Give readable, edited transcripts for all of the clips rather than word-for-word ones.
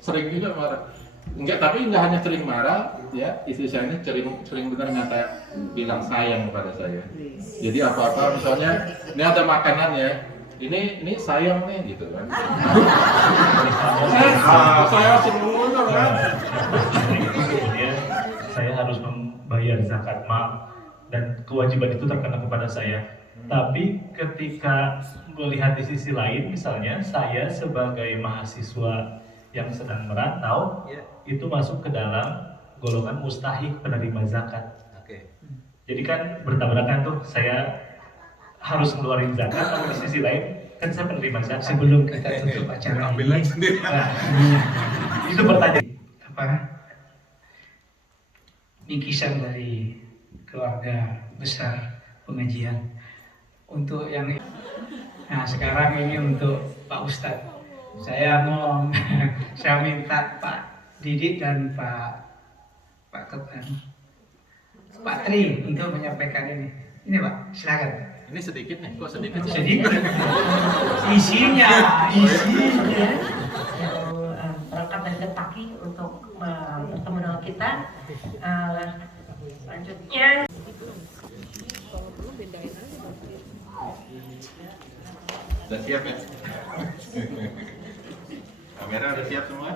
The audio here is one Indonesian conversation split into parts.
sering juga marah. Enggak, tapi enggak hanya sering marah, ya istri saya ini sering benar ngata bilang sayang kepada saya. Jadi apa-apa misalnya ini ada makanan ya, ini sayang nih gitu kan. Saya seneng kan. Kemudian saya harus membayar zakat, maaf, dan kewajiban itu terkena kepada saya. Tapi ketika melihat di sisi lain, misalnya saya sebagai mahasiswa yang sedang merantau, itu masuk ke dalam golongan mustahik penerima zakat. Jadi kan bertabrakan tuh, saya harus ngeluarin zakat, tapi di sisi lain kan saya penerima zakat. Sebelum kita tutup acara ini, Itu pertanyaan. apa bingkisan dari keluarga besar pengajian untuk yang nah sekarang ini untuk Pak Ustadz, saya mau saya minta Pak Didit dan Pak Tri untuk menyampaikan ini Pak, silakan. Ini sedikit nih, kok sedikit? Sedikit isinya berangkat dari Kentucky untuk bertemu dengan kita. Selanjutnya Sudah siap ya? Kamera udah siap semua?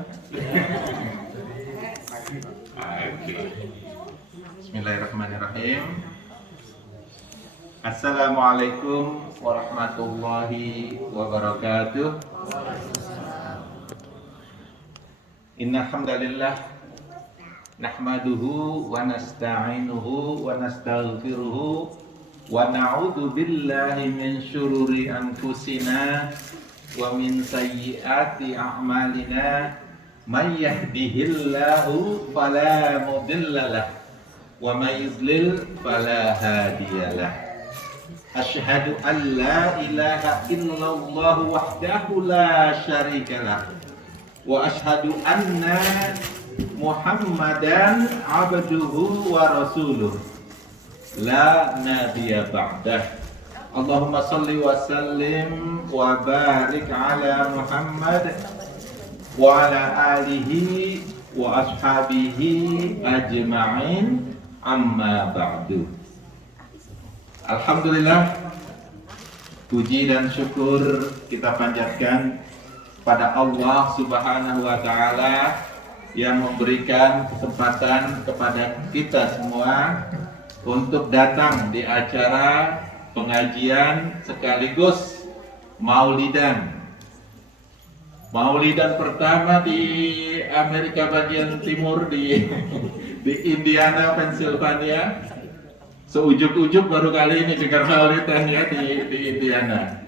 Oke. Bismillahirrahmanirrahim. Assalamualaikum warahmatullahi wabarakatuh. Inna hamdalillah nahmaduhu wa nasta'inuhu wa nastaghfiruhu wa na'udzu billahi min syururi anfusina wa min sayyiati a'malina may yahdihillahu fala mudhillalah wa may yudlil fala hadiyalah. Asyhadu an la ilaha illallah wahdahu la syarikalah wa asyhadu anna Muhammadan abduhu wa rasuluh la nabiyya ba'dah. Allahumma salli wa sallim wa barik ala Muhammad wa ala alihi wa ashabihi ajma'in, amma ba'du. Alhamdulillah, puji dan syukur kita panjatkan pada Allah Subhanahu wa Ta'ala yang memberikan kesempatan kepada kita semua untuk datang di acara pengajian sekaligus maulidan pertama di Amerika bagian timur di Indiana, Pennsylvania. Seujuk-ujuk baru kali ini dengar maulidan ya di Indiana.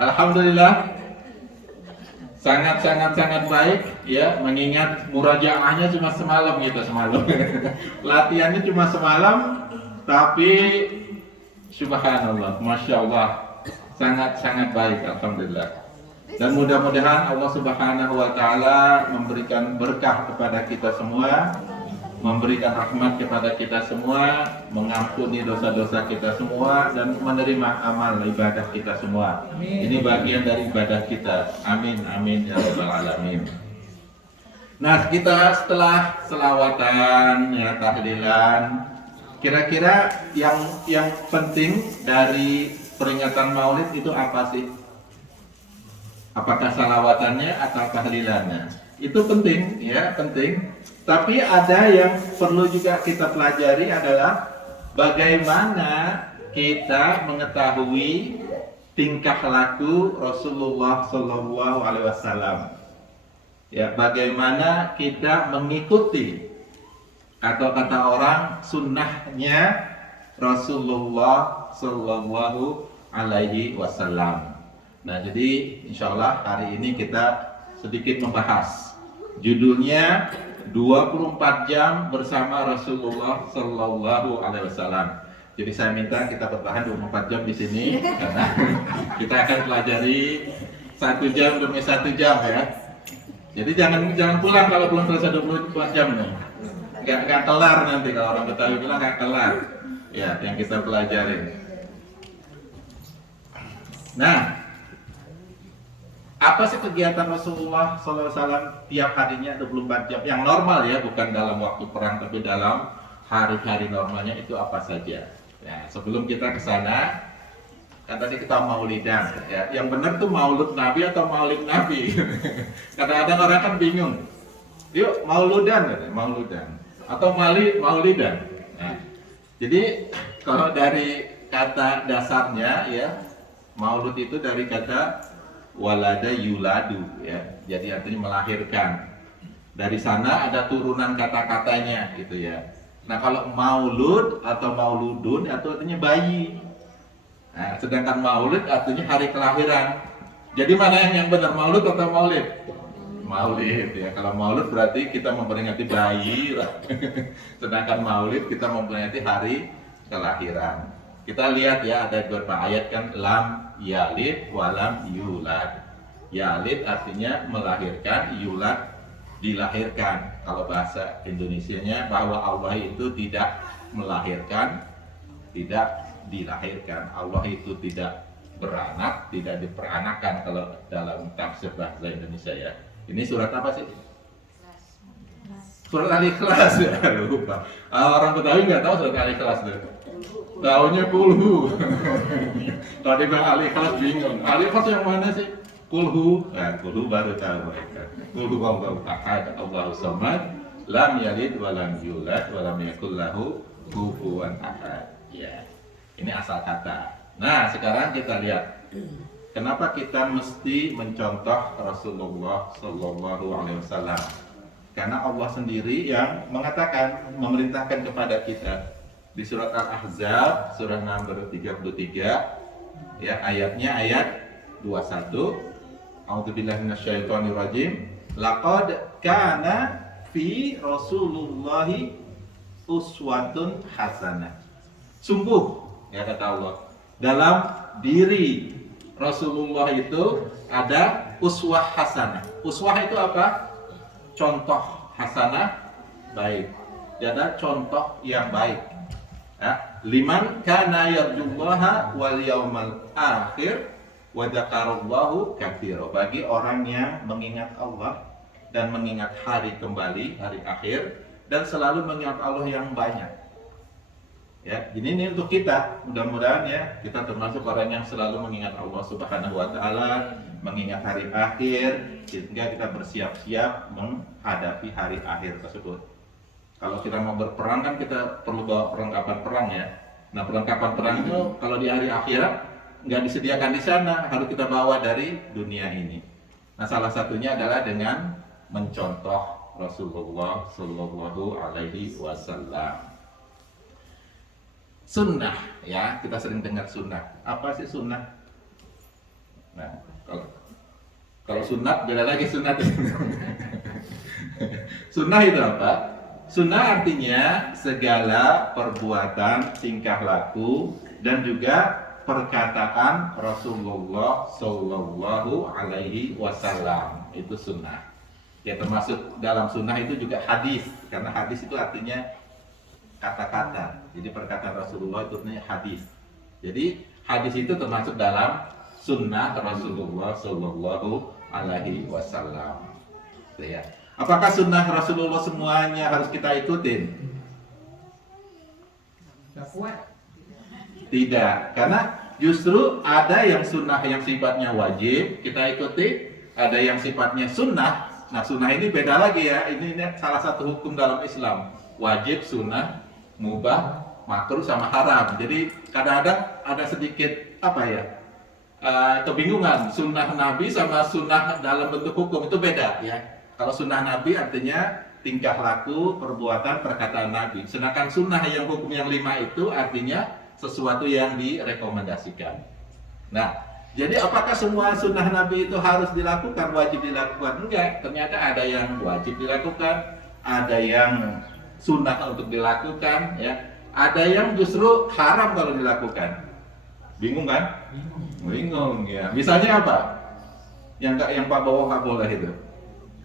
Alhamdulillah, sangat baik ya, mengingat murajaahnya cuma semalam gitu, latihannya cuma semalam, tapi subhanallah, masya Allah, sangat baik, alhamdulillah. Dan mudah-mudahan Allah Subhanahu wa Ta'ala memberikan berkah kepada kita semua, memberikan rahmat kepada kita semua, mengampuni dosa-dosa kita semua, dan menerima amal ibadah kita semua. Ini bagian dari ibadah kita. Amin, amin ya rabbal alamin. Nah, kita setelah selawatan, ya tahlilan, kira-kira yang penting dari peringatan Maulid itu apa sih? Apakah salawatannya atau tahlilannya? Itu penting, ya penting. Tapi ada yang perlu juga kita pelajari adalah bagaimana kita mengetahui tingkah laku Rasulullah Shallallahu Alaihi Wasallam. Ya, bagaimana kita mengikuti atau kata orang sunnahnya Rasulullah Shallallahu Alaihi Wasallam. Nah, jadi insya Allah hari ini kita sedikit membahas judulnya 24 jam bersama Rasulullah Sallallahu Alaihi Wasallam. Jadi saya minta kita bertahan 24 jam di sini karena kita akan pelajari 1 jam demi 1 jam ya. Jadi jangan pulang kalau belum selesai 24 jam nih. Nggak kelar nanti, kalau orang Betawi bilang nggak kelar. Ya, yang kita pelajarin. Nah, Apa sih kegiatan Rasulullah SAW tiap harinya 24 jam? Yang normal ya, bukan dalam waktu perang, tapi dalam hari-hari normalnya itu apa saja? Ya, sebelum kita ke sana, kan tadi kita maulidan. Ya, yang benar tuh maulud Nabi atau maulid Nabi? Kadang-kadang orang kan bingung. Yuk mauludan, mauludan atau maulidan. Nah, jadi kalau dari kata dasarnya ya, maulud itu dari kata walada yuladu ya, jadi artinya melahirkan. Dari sana ada turunan kata-katanya gitu ya. Nah kalau maulud atau mauludun itu artinya bayi. Nah, sedangkan maulid artinya hari kelahiran. Jadi mana yang benar, maulud atau maulid? Maulid ya. Kalau maulud berarti kita memperingati bayi, sedangkan maulid kita memperingati hari kelahiran. Kita lihat ya, ada beberapa ayat kan, lam yalid walam yulad. Yalid artinya melahirkan, yulad dilahirkan. Kalau bahasa Indonesianya bahwa Allah itu tidak melahirkan, tidak dilahirkan. Allah itu tidak beranak, tidak diperanakan kalau dalam tafsir bahasa Indonesia ya. Ini surat apa sih? Surat Al-Ikhlas ya, lupa. Orang Betawi nggak tahu surat Al-Ikhlas tuh. Taunya kulhu. Tadi bang Al-Ikhlas bingung. Al-Ikhlas yang mana sih? Kulhu. Nah, kulhu baru tahu mereka. Kulhu wallahu ahad, Allahu samad, lam yalid wa lam yulad wa lam yakul lahu kufuwan ahad. Ya. Ini asal kata. Nah, sekarang kita lihat. Kenapa kita mesti mencontoh Rasulullah Sallallahu Alaihi Wasallam? Karena Allah sendiri yang mengatakan, memerintahkan kepada kita di surat Al-Ahzab, surah nomor 33, ya ayatnya ayat 21. A'udzubillahi minasyaitonirrajim. Laqad kana fi Rasulillahi uswatun hasanah. Sungguh, ya kata Allah, dalam diri Rasulullah itu ada uswah hasanah. Uswah itu apa? Contoh hasanah baik. Ada contoh yang baik. Ya, liman kana yarjullaha wal yaumal akhir wa dzakarallahu katsira. Bagi orang yang mengingat Allah dan mengingat hari kembali, hari akhir, dan selalu mengingat Allah yang banyak. Ya, ini untuk kita, mudah-mudahan ya kita termasuk orang yang selalu mengingat Allah Subhanahu wa taala, mengingat hari akhir, sehingga kita bersiap-siap menghadapi hari akhir tersebut. Kalau kita mau berperang kan kita perlu bawa perlengkapan perang ya. Nah, perlengkapan perang itu kalau di hari akhirat nggak disediakan di sana, harus kita bawa dari dunia ini. Nah, salah satunya adalah dengan mencontoh Rasulullah Sallallahu Alaihi Wasallam. Sunnah, ya kita sering dengar sunnah. Apa sih sunnah? Nah, kalau sunnah beda lagi sunnah. Sunnah itu apa? Sunnah artinya segala perbuatan, tingkah laku, dan juga perkataan Rasulullah Sallallahu Alaihi Wasallam. Itu sunnah. Ya, termasuk dalam sunnah itu juga hadis, karena hadis itu artinya kata-kata. Jadi perkataan Rasulullah itu artinya hadis. Jadi hadis itu termasuk dalam sunnah Rasulullah Sallallahu Alaihi Wasallam. Ya. Apakah sunnah Rasulullah semuanya harus kita ikutin? Tidak, karena justru ada yang sunnah yang sifatnya wajib kita ikuti, ada yang sifatnya sunnah. Nah, sunnah ini beda lagi ya. Ini salah satu hukum dalam Islam. Wajib, sunnah, mubah, makruh sama haram. Jadi kadang-kadang ada sedikit kebingungan, sunnah Nabi sama sunnah dalam bentuk hukum itu beda ya. Kalau sunnah Nabi artinya tingkah laku, perbuatan, perkataan Nabi. Sedangkan sunnah yang hukum yang 5 itu artinya sesuatu yang direkomendasikan. Nah, jadi apakah semua sunnah Nabi itu harus dilakukan, wajib dilakukan? Enggak, ternyata ada yang wajib dilakukan, ada yang sunnah untuk dilakukan, ya. Ada yang justru haram kalau dilakukan. Bingung kan? Bingung ya. Misalnya apa? Yang Pak Bowo nggak boleh itu.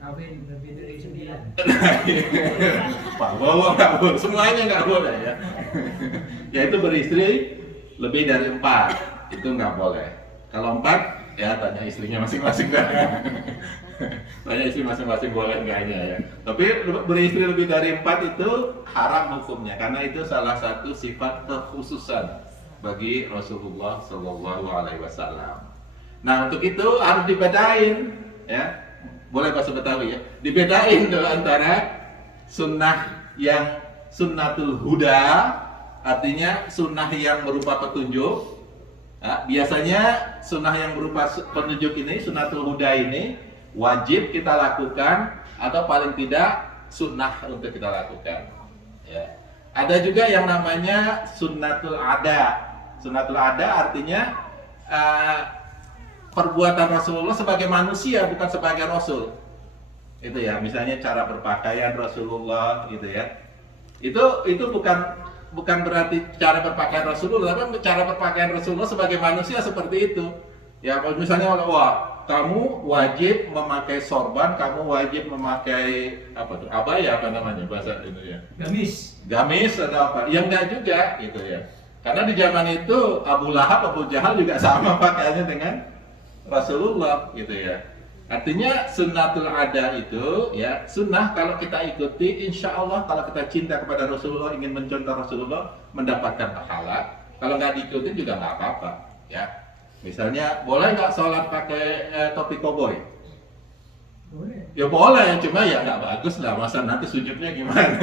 Kawin lebih dari 9. Pak Bowo nggak boleh, semuanya nggak boleh ya. Yaitu beristri lebih dari 4, itu nggak boleh. Kalau 4 Ya, tanya istrinya masing-masing dah. Tanya istri masing-masing boleh enggaknya ya. Tapi beristri lebih dari 4 itu haram hukumnya, karena itu salah satu sifat kekhususan bagi Rasulullah Shallallahu Alaihi Wasallam. Nah, untuk itu harus dibedain, ya. Boleh bahasa Betawi ya. Dibedain tuh antara sunnah yang sunnatul huda, artinya sunnah yang berupa petunjuk. Nah, biasanya sunnah yang berupa petunjuk ini, sunnatul huda ini wajib kita lakukan atau paling tidak sunnah untuk kita lakukan. Ya. Ada juga yang namanya sunnatul ada. Sunnatul ada artinya perbuatan Rasulullah sebagai manusia, bukan sebagai Rasul. Itu ya, misalnya cara berpakaian Rasulullah, gitu ya. Itu bukan berarti cara berpakaian Rasulullah, tapi cara berpakaian Rasulullah sebagai manusia seperti itu. Ya, kalau misalnya wah, kamu wajib memakai sorban, kamu wajib memakai apa tuh? Abaya apa namanya bahasa Indonesia? Gamis atau apa? Ya enggak juga, gitu ya. Karena di zaman itu Abu Lahab, Abu Jahal juga sama pakaiannya dengan Rasulullah, gitu ya. Artinya sunnatul ada itu ya sunnah kalau kita ikuti, insya Allah kalau kita cinta kepada Rasulullah, ingin mencontoh Rasulullah, mendapatkan pahala. Kalau nggak diikuti juga nggak apa-apa ya. Misalnya boleh nggak sholat pakai topi koboi? Boleh. Ya boleh, cuma ya nggak bagus lah, masa nanti sujudnya gimana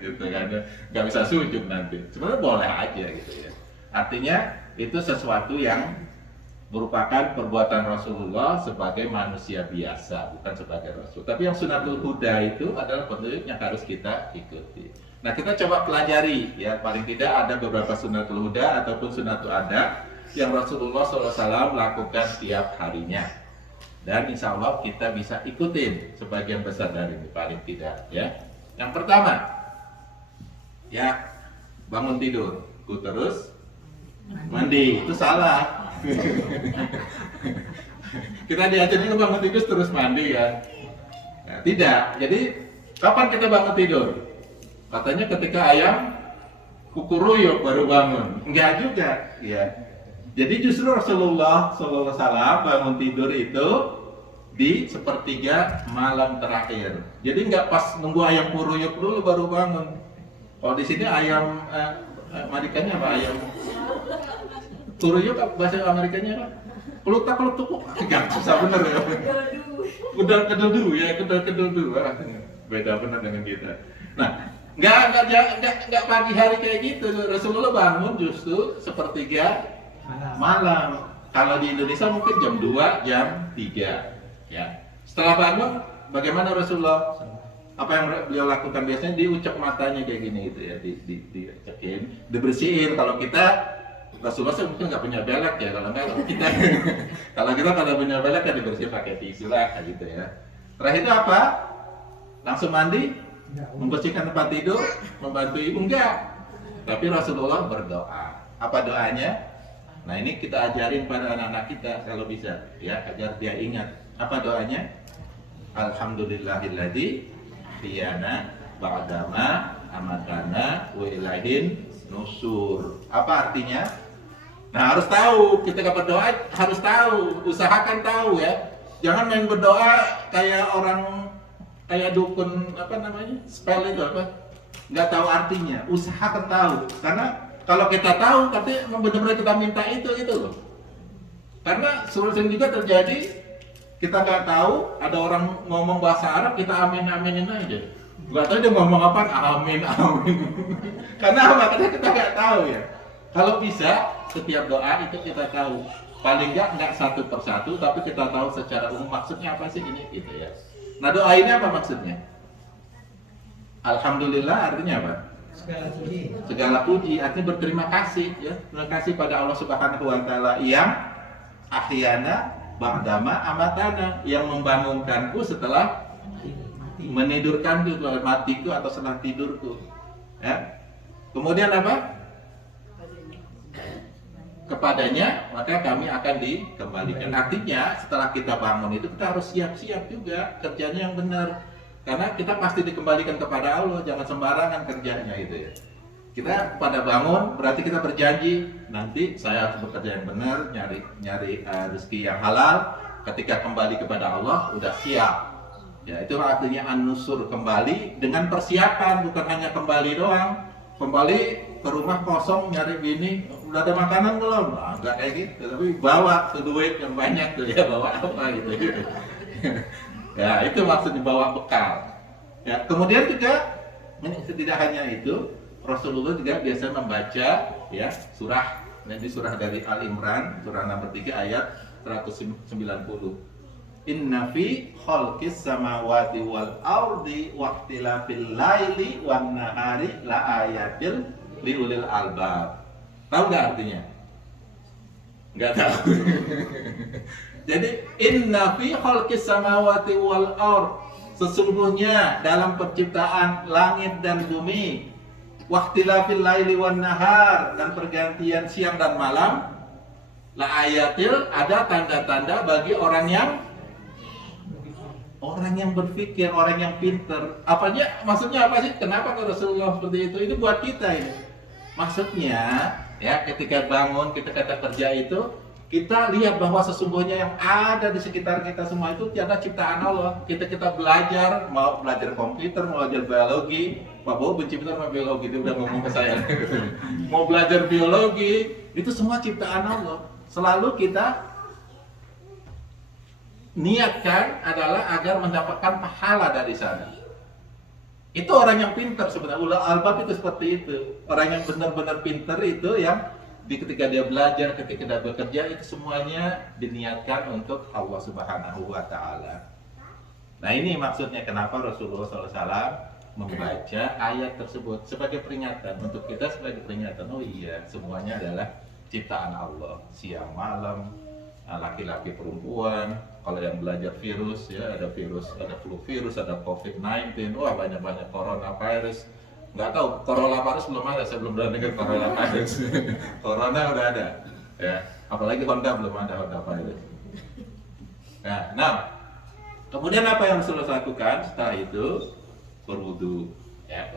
gitu kan, nggak bisa sujud nanti. Sebenarnya boleh aja gitu ya. Artinya itu sesuatu yang merupakan perbuatan Rasulullah sebagai manusia biasa, bukan sebagai Rasul. Tapi yang sunnatul huda itu adalah petunjuk yang harus kita ikuti. Nah, kita coba pelajari ya, paling tidak ada beberapa sunnatul huda ataupun sunnatul ada yang Rasulullah SAW lakukan setiap harinya. Dan insya Allah kita bisa ikutin sebagian besar dari ini, paling tidak ya. Yang pertama, ya bangun tidur, terus mandi, itu salah. Kita diajarin bangun tidur terus mandi kan? Nah, tidak. Jadi kapan kita bangun tidur? Katanya ketika ayam kukuruyuk baru bangun. Enggak juga, ya. Jadi justru Rasulullah SAW bangun tidur itu di sepertiga malam terakhir. Jadi nggak pas nunggu ayam kuruyuk dulu baru bangun. Kalau di sini ayam marikannya apa? Ayam kuruyuk bahasa Amerikanya apa? Kelutak-kelutuk. Enggak susah bener ya. Udah kedudu ya, kedul-kedudu. Beda benar dengan kita. Nah, enggak pagi hari kayak gitu. Rasulullah bangun justru sepertiga malam. Kalau di Indonesia mungkin jam 2, jam 3 ya. Setelah bangun bagaimana Rasulullah? Apa yang beliau lakukan biasanya diucap matanya kayak gini gitu ya, dicekin, dibersihin. Kalau kita Rasulullah mungkin nggak punya belek ya, kalau kita kalau punya belek kan dibersihin pakai tisu lah kayak gitu ya. Setelah itu apa? Langsung mandi, membersihkan tempat tidur, membantu ibu enggak. Tapi Rasulullah berdoa. Apa doanya? Nah, ini kita ajarin pada anak-anak kita kalau bisa ya, agar dia ingat. Apa doanya? Alhamdulillahilladzi fiyana ba'dama amatana wa ilaihin nusur. Apa artinya? Nah, harus tahu, ketika berdoa harus tahu, usahakan tahu ya. Jangan main berdoa kayak orang, kayak dukun apa namanya? Spell itu apa? Nggak tahu artinya. Usahakan tahu. Karena kalau kita tahu, tapi benar-benar kita minta itu loh. Karena sering juga terjadi, kita nggak tahu, ada orang ngomong bahasa Arab, kita amin-aminin aja. Nggak tahu dia ngomong apa, amin. Karena apa? Karena kita nggak tahu ya. Kalau bisa, setiap doa itu kita tahu. Paling nggak satu persatu, tapi kita tahu secara umum maksudnya apa sih ini, gitu ya. Nah, doa ini apa maksudnya? Alhamdulillah artinya apa? Segala puji artinya berterima kasih ya. Terima kasih pada Allah Subhanahu wa taala yang ahyana ba'dama amatana, yang membangunkanku setelah menidurkanku, setelah matiku atau setelah tidurku. Ya. Kemudian apa? Kepadanya maka kami akan dikembalikan. Artinya setelah kita bangun itu kita harus siap-siap juga kerjanya yang benar. Karena kita pasti dikembalikan kepada Allah, jangan sembarangan kerjanya itu ya. Kita pada bangun berarti kita berjanji nanti saya harus bekerja yang benar, nyari rezeki yang halal. Ketika kembali kepada Allah udah siap. Ya, itu artinya an-nusur, kembali dengan persiapan, bukan hanya kembali doang. Kembali ke rumah kosong nyari bini, udah ada makanan belum? Nah, enggak kayak gitu, tapi bawa tuh duit yang banyak tuh ya, bawa apa gitu. Ya, itu maksudnya bawa bekal. Ya, kemudian juga tidak hanya itu, Rasulullah juga biasa membaca ya surah, ini surah dari Al Imran, surah nomor 3 ayat 190. Inna fi khalqis samawati wal ardi waqtilafil laili wan nahari la ayatil liulil albab. Tahu nggak artinya? Nggak tahu. Jadi inna fi khalqis samawati wal ard, sesungguhnya dalam penciptaan langit dan bumi, waqtilafil laili wan nahar, dan pergantian siang dan malam, la ayatil, ada tanda-tanda bagi orang yang berpikir, orang yang pinter. Maksudnya apa sih? Kenapa kalau Rasulullah seperti itu? Itu buat kita ini. Maksudnya ya, ketika bangun, kita kata kerja itu, kita lihat bahwa sesungguhnya yang ada di sekitar kita semua itu tiada ciptaan Allah. Kita belajar, mau belajar komputer, mau belajar biologi. Pak Bowo benci benar sama biologi, dia udah ngomong ke saya. Mau belajar biologi, itu semua ciptaan Allah. Selalu kita niatkan adalah agar mendapatkan pahala dari sana. Itu orang yang pintar sebenarnya. Ulul albab itu seperti itu. Orang yang benar-benar pintar itu yang ketika dia belajar, ketika dia bekerja, itu semuanya diniatkan untuk Allah Subhanahu wa Ta'ala. Nah, ini maksudnya kenapa Rasulullah SAW membaca ayat tersebut sebagai peringatan untuk kita, sebagai peringatan. Oh iya, semuanya adalah ciptaan Allah. Siang malam, laki-laki perempuan. Kalau yang belajar virus ya, ada virus, ada flu virus, ada COVID-19. Wah, banyak-banyak coronavirus. Nggak tahu, coronavirus belum ada, saya belum pernah dengar coronavirus. Corona udah ada, ya. Apalagi Honda belum ada Honda virus. Nah, kemudian apa yang Rasulullah lakukan setelah itu? Berwudu, ya,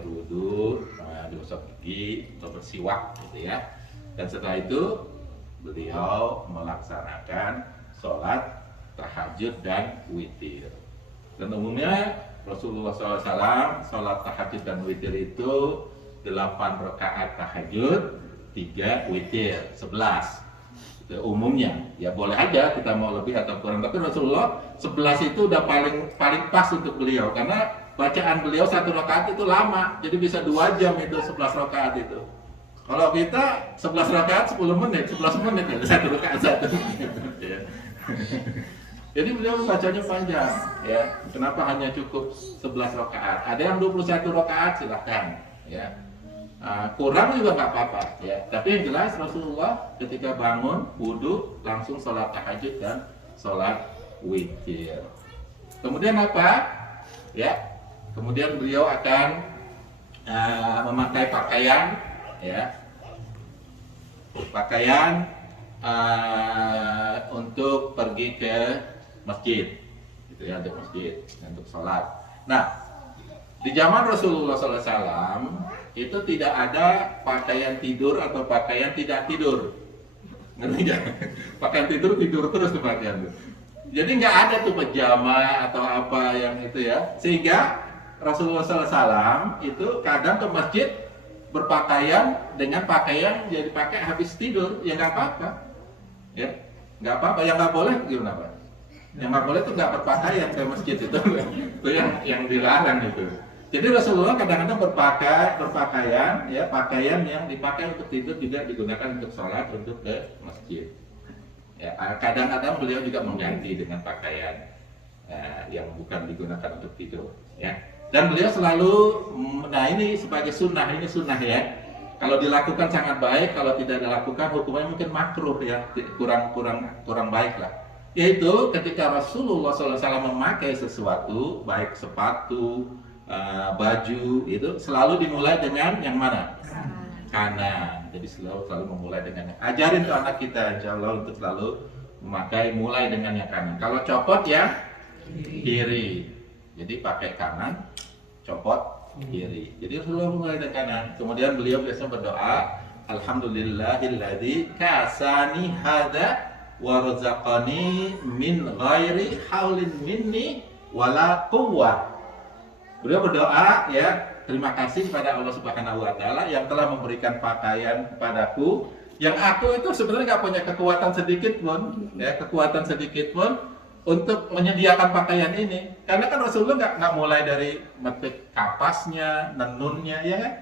digosok gigi, atau bersiwak, gitu ya. Dan setelah itu beliau melaksanakan sholat tahajud dan witir. Dan umumnya Rasulullah SAW sholat tahajud dan witir itu 8 rakaat tahajud, 3 witir, 11. Itu umumnya. Ya boleh aja kita mau lebih atau kurang, tapi Rasulullah 11 itu udah paling pas untuk beliau, karena bacaan beliau 1 rakaat itu lama, jadi bisa 2 jam itu 11 rakaat itu. Kalau kita 11 rakaat 10 menit, 11 menit ya, 1 rakaat 1 menit. Ya. Jadi beliau bacanya panjang, ya. Kenapa hanya cukup 11 rakaat? Ada yang 21 rakaat, silahkan, ya. Kurang juga nggak apa-apa, ya. Tapi yang jelas Rasulullah ketika bangun, wudhu, langsung sholat tahajud dan sholat witir. Kemudian apa? Ya. Kemudian beliau akan memakai pakaian, ya. Pakaian untuk pergi ke masjid, gitu ya, untuk masjid, untuk sholat. Nah, di zaman Rasulullah SAW itu tidak ada pakaian tidur atau pakaian tidak tidur, ngerti nggak? Pakaian tidur terus tuh pakaian tuh. Jadi nggak ada tuh pajama atau apa yang itu ya, sehingga Rasulullah SAW itu kadang ke masjid berpakaian dengan pakaian yang dipakai habis tidur, ya nggak apa-apa, ya nggak apa-apa. Yang nggak boleh gimana Pak? Yang nggak boleh itu nggak berpakaian ke masjid itu yang dilarang itu. Jadi Rasulullah kadang-kadang berpakaian, ya pakaian yang dipakai untuk tidur juga digunakan untuk sholat, untuk ke masjid. Ya, kadang-kadang beliau juga mengganti dengan pakaian yang bukan digunakan untuk tidur, ya. Dan beliau selalu, nah ini sebagai sunnah, ini sunnah ya. Kalau dilakukan sangat baik, kalau tidak dilakukan hukumnya mungkin makruh ya, kurang baik lah. Yaitu ketika Rasulullah SAW memakai sesuatu, baik sepatu, baju, itu selalu dimulai dengan yang mana? Kanan. Jadi selalu memulai dengan yang, ajarin ke anak kita insya Allah untuk selalu mulai dengan yang kanan. Kalau copot ya kiri. Jadi pakai kanan, copot kiri. Jadi Rasulullah mulai dari kanan. Kemudian beliau biasanya berdoa, Alhamdulillahilladzi kasani hada wa razaqani min ghairi haulin minni wala quwwah. Beliau berdoa ya, terima kasih kepada Allah Subhanahu wa taala yang telah memberikan pakaian kepadaku, yang aku itu sebenarnya nggak punya kekuatan sedikit pun, ya kekuatan sedikit pun untuk menyediakan pakaian ini. Karena kan Rasulullah nggak mulai dari metik kapasnya, nenunnya, ya kan?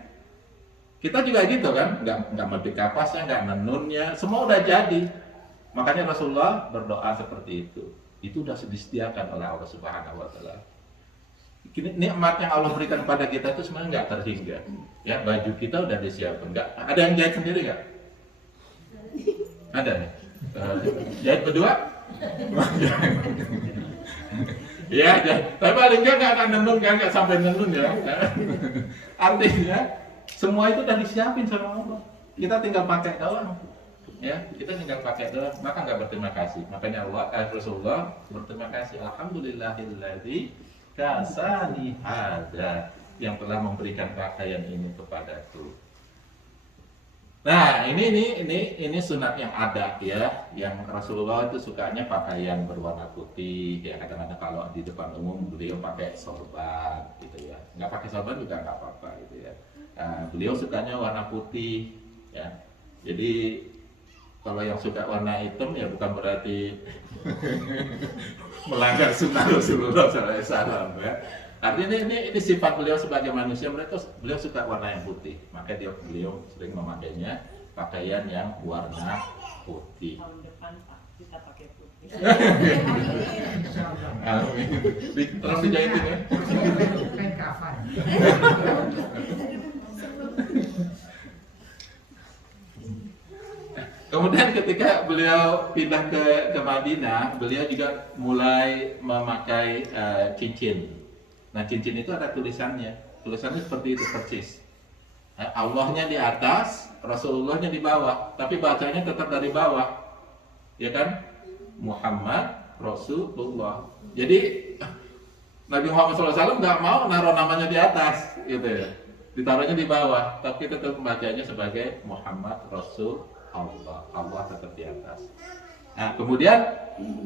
Kita juga gitu kan, nggak metik kapasnya, nggak nenunnya, semua udah jadi. Makanya Rasulullah berdoa seperti itu. Itu udah disediakan oleh Allah Subhanahu wa taala. Nikmat yang Allah berikan pada kita itu sebenarnya nggak terhingga. Ya, baju kita udah disiapkan. Nggak ada yang jahit sendiri nggak? Ada nih. Jahit berdua? Ya, jahit. Tapi paling nggak akan nenun kan, nggak sampai nenun ya. Artinya semua itu udah disiapin sama Allah. Kita tinggal pakai doang. Ya, kita tinggal pakai doang. Maka nggak berterima kasih. Makanya Rasulullah berterima kasih. Alhamdulillahilladzi kasani hada, yang telah memberikan pakaian ini kepadaku. Nah, ini sunat yang ada ya, yang Rasulullah itu sukanya pakaian berwarna putih ya. Kadang-kadang kalau di depan umum beliau pakai sorban gitu ya. Nggak pakai sorban juga nggak apa-apa gitu ya. Nah, beliau sukanya warna putih ya. Jadi kalau yang suka warna hitam ya bukan berarti melanggar sunnah Rasulullah SAW ya. Artinya ini sifat beliau sebagai manusia, beliau suka warna yang putih, maka beliau sering memakainya pakaian yang warna putih. Tahun depan Pak kita pakai putih. Terus dijahitin ya. Kain kafan. Kemudian ketika beliau pindah ke Madinah, beliau juga mulai memakai cincin. Nah, cincin itu ada tulisannya. Tulisannya seperti itu persis. Allahnya di atas, Rasulullahnya di bawah, tapi bacanya tetap dari bawah. Ya kan? Muhammad Rasulullah. Jadi Nabi Muhammad SAW nggak mau naruh namanya di atas, gitu ya. Ditaruhnya di bawah, tapi tetap membacanya sebagai Muhammad Rasul. Allah tetap di atas. Nah, kemudian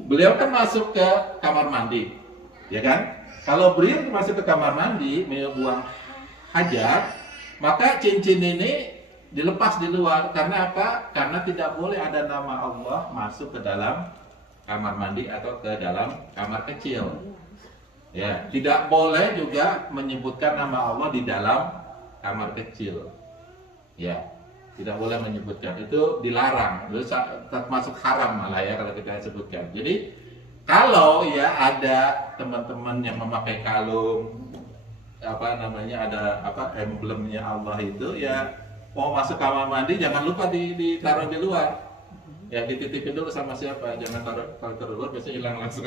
beliau kan masuk ke kamar mandi, ya kan? Kalau beliau masuk ke kamar mandi mau buang hajat, maka cincin ini dilepas di luar. Karena apa? Karena tidak boleh ada nama Allah masuk ke dalam kamar mandi atau ke dalam kamar kecil. Ya, tidak boleh juga menyebutkan nama Allah di dalam kamar kecil. Ya. Tidak boleh menyebutkan, itu dilarang, itu termasuk haram malah ya kalau kita sebutkan. Jadi kalau ya ada teman-teman yang memakai kalung ada emblemnya Allah itu, ya mau masuk kamar mandi jangan lupa ditaruh di luar. Ya dititipin dulu sama siapa, jangan taruh kalau luar biasanya hilang langsung.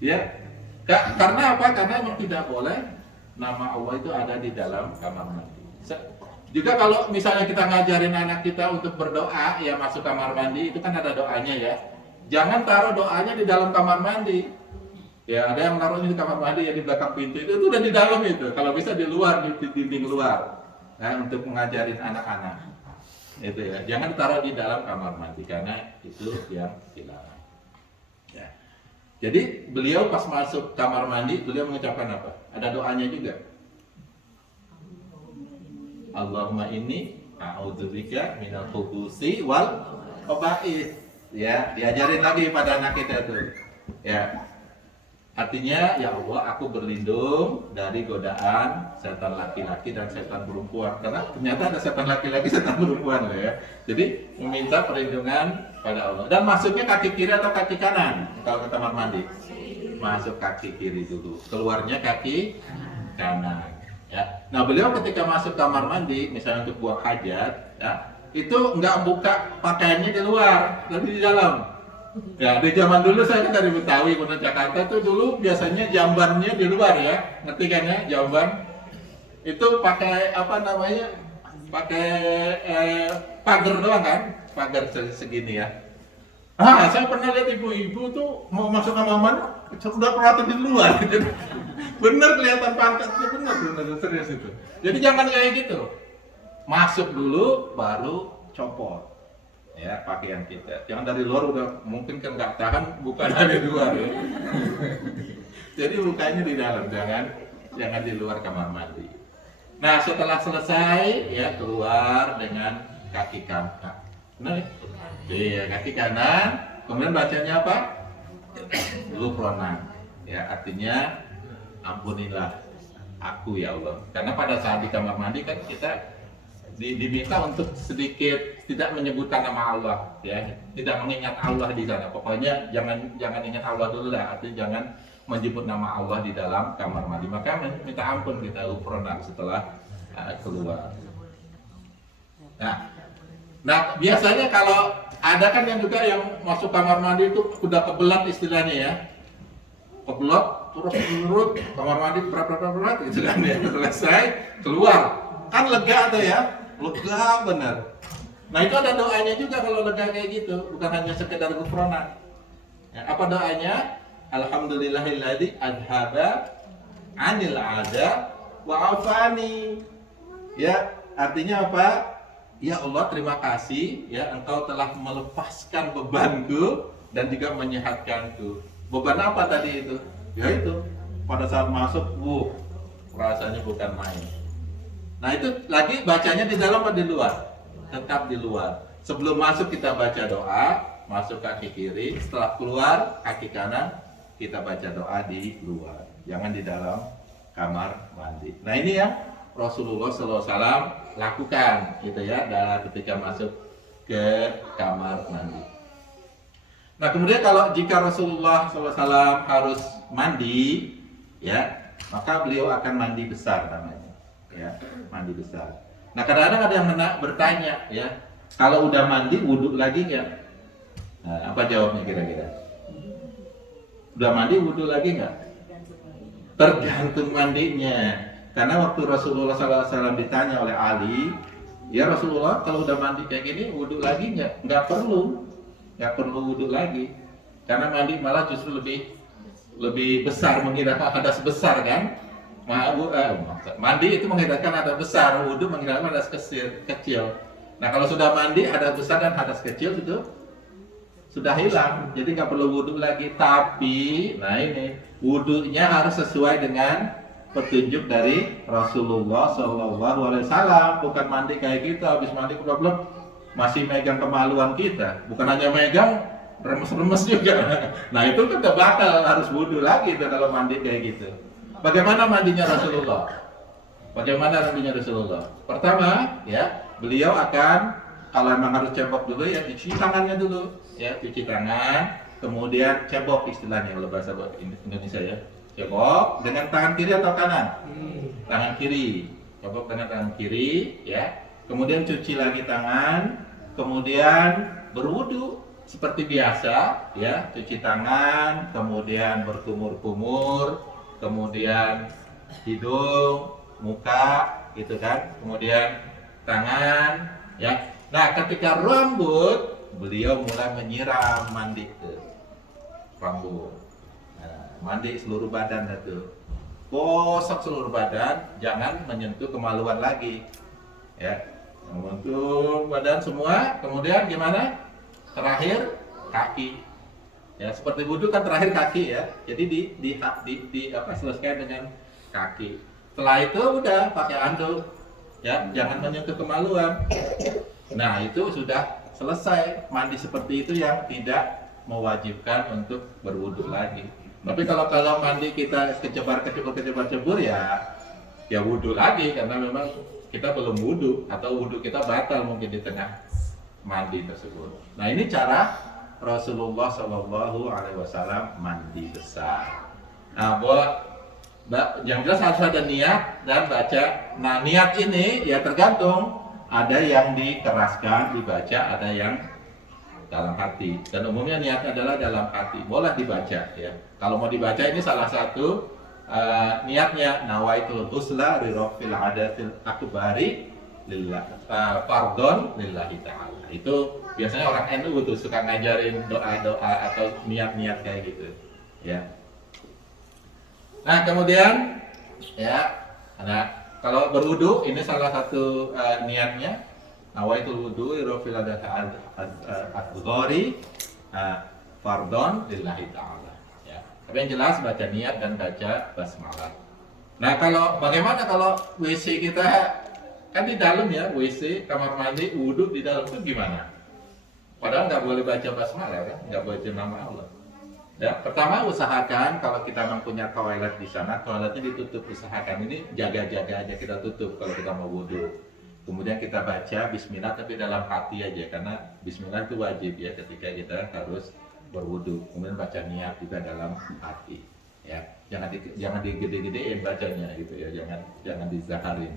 Ya, karena apa? Karena memang tidak boleh nama Allah itu ada di dalam kamar mandi. Juga kalau misalnya kita ngajarin anak kita untuk berdoa, ya masuk kamar mandi, itu kan ada doanya ya. Jangan taruh doanya di dalam kamar mandi. Ya ada yang naruhnya di kamar mandi ya di belakang pintu, itu udah di dalam itu. Kalau bisa di luar, di dinding luar. Nah, untuk mengajarin anak-anak. Itu ya. Jangan taruh di dalam kamar mandi karena itu yang dilarang. Ya. Jadi beliau pas masuk kamar mandi, beliau mengucapkan apa? Ada doanya juga. Allahumma inni a'udzubika minal khubusi wal khaba'ith. Ya, diajarin lagi pada anak kita tuh. Ya. Artinya, ya Allah, aku berlindung dari godaan setan laki-laki dan setan perempuan. Karena ternyata ada setan laki-laki, setan perempuan loh ya. Jadi, meminta perlindungan pada Allah. Dan masuknya kaki kiri atau kaki kanan kalau ke kamar mandi? Masuk kaki kiri dulu. Keluarnya kaki kanan. Ya. Nah, beliau ketika masuk kamar mandi, misalnya untuk buang hajat, ya, itu nggak buka pakaiannya di luar, tapi di dalam. Ya, di zaman dulu saya kan dari Betawi, kemudian Jakarta tuh dulu biasanya jambannya di luar ya, ngerti kan ya, jamban itu pakai apa namanya, pakai pagar doang kan, pagar segini ya. Saya pernah lihat ibu-ibu tuh mau masuk kamar mandi, sudah kelihatan di luar. Bener kelihatan pangkatnya, bener serius itu. Jadi jangan kayak gitu. Masuk dulu baru copot ya pakaian kita. Jangan dari luar udah mungkin kan nggak tahan buka dari luar ya. Jadi bukanya di dalam, jangan di luar kamar mandi. Nah setelah selesai ya keluar dengan kaki kanan. Benar ya? Iya kaki kanan. Kemudian bacanya apa? Ghufranak. Ya artinya ampunilah aku ya Allah. Karena pada saat di kamar mandi kan kita diminta untuk sedikit tidak menyebutkan nama Allah ya, tidak mengingat Allah di sana. Pokoknya jangan ingat Allah dulu lah, artinya jangan menyebut nama Allah di dalam kamar mandi. Maka minta ampun kita ghufranak setelah keluar. Nah biasanya kalau ada kan yang juga yang masuk kamar mandi itu udah kebelat istilahnya ya, kebelat terus menurut kamar mandi berat gitu kan ya, selesai keluar kan lega tuh ya, lega bener. Nah itu ada doanya juga kalau lega kayak gitu, bukan hanya sekedar ghufranak ya, apa doanya? Alhamdulillahilladzi adhaba anil ada wa afani ya, artinya apa? Ya Allah terima kasih ya engkau telah melepaskan bebanku dan juga menyehatkanku. Beban apa tadi itu? Ya itu pada saat masuk, rasanya bukan main. Nah itu lagi bacanya di dalam atau di luar? Tetap di luar. Sebelum masuk kita baca doa, masuk kaki kiri, setelah keluar kaki kanan kita baca doa di luar. Jangan di dalam kamar mandi. Nah ini yang Rasulullah SAW lakukan gitu ya dalam ketika masuk ke kamar mandi. Nah kemudian kalau jika Rasulullah SAW harus mandi ya, maka beliau akan mandi besar namanya ya, mandi besar. Nah kadang-kadang ada yang bertanya ya, kalau udah mandi wudhu lagi nggak? Nah, apa jawabnya kira-kira? Udah mandi wudhu lagi nggak? Tergantung mandinya. Karena waktu Rasulullah SAW ditanya oleh Ali, ya Rasulullah kalau udah mandi kayak gini wudhu lagi nggak? Nggak perlu wudhu lagi. Karena mandi malah justru lebih besar, menghilangkan hadas besar kan? Mandi itu menghilangkan hadas besar, wudhu menghilangkan hadas kecil. Nah kalau sudah mandi hadas besar dan hadas kecil itu sudah hilang, jadi nggak perlu wudhu lagi. Tapi, nah ini wudhunya harus sesuai dengan petunjuk dari Rasulullah SAW. Bukan mandi kayak kita, habis mandi belum masih megang kemaluan kita. Bukan hanya megang, remes-remes juga. Nah itu kan udah batal, harus wudhu lagi tuh kalau mandi kayak gitu. Bagaimana mandinya Rasulullah? Pertama, ya beliau akan kalau memang harus cebok dulu ya cuci tangannya dulu ya, cuci tangan, kemudian cebok istilahnya kalau bahasa Indonesia ya, cebok dengan tangan kiri atau kanan? Tangan kiri, cebok dengan tangan kiri ya, kemudian cuci lagi tangan, kemudian berwudu seperti biasa ya, cuci tangan, kemudian berkumur-kumur, kemudian hidung, muka gitu kan, kemudian tangan ya. Nah ketika rambut, beliau mulai menyiram mandi ke rambut. Nah, mandi seluruh badan itu, gosok seluruh badan, jangan menyentuh kemaluan lagi ya, menyentuh badan semua. Kemudian gimana? Terakhir kaki ya, seperti wudhu kan terakhir kaki ya, jadi selesai dengan kaki. Setelah itu udah pakai anduk ya, jangan menyentuh kemaluan. Nah itu sudah selesai mandi seperti itu yang tidak mewajibkan untuk berwudu lagi. Tapi kalau mandi kita kecebar-kecebur ya wudu lagi, karena memang kita belum wudu atau wudu kita batal mungkin di tengah mandi tersebut. Nah ini cara Rasulullah SAW mandi besar. Nah yang jelas harus ada niat dan baca. Nah niat ini ya tergantung, ada yang dikeraskan dibaca, ada yang dalam hati. Dan umumnya niat adalah dalam hati, boleh dibaca ya. Kalau mau dibaca ini salah satu niatnya nawaitul ghusla rirafil hadatil akbari lillah fardhon lillahi ta'ala. Itu biasanya orang NU tuh suka ngajarin doa-doa atau niat-niat kayak gitu ya. Nah kemudian ya, nah kalau berwudu ini salah satu niatnya, nawaitul wudu irofil al-adghari fardon lillahi ta'ala. Ya. Tapi yang jelas baca niat dan baca basmalah. Nah kalau bagaimana kalau WC kita kan di dalam ya, WC kamar mandi wudu di dalam itu gimana? Padahal nggak boleh baca basmalah kan, nggak boleh baca nama Allah. Ya, pertama usahakan kalau kita mempunyai toilet di sana, toiletnya ditutup, usahakan ini jaga-jaga aja kita tutup kalau kita mau wudhu. Kemudian kita baca Bismillah tapi dalam hati aja, karena Bismillah itu wajib ya ketika kita harus berwudhu. Kemudian baca niat juga dalam hati, ya jangan digede-gedein bacanya gitu ya, jangan dizaharin.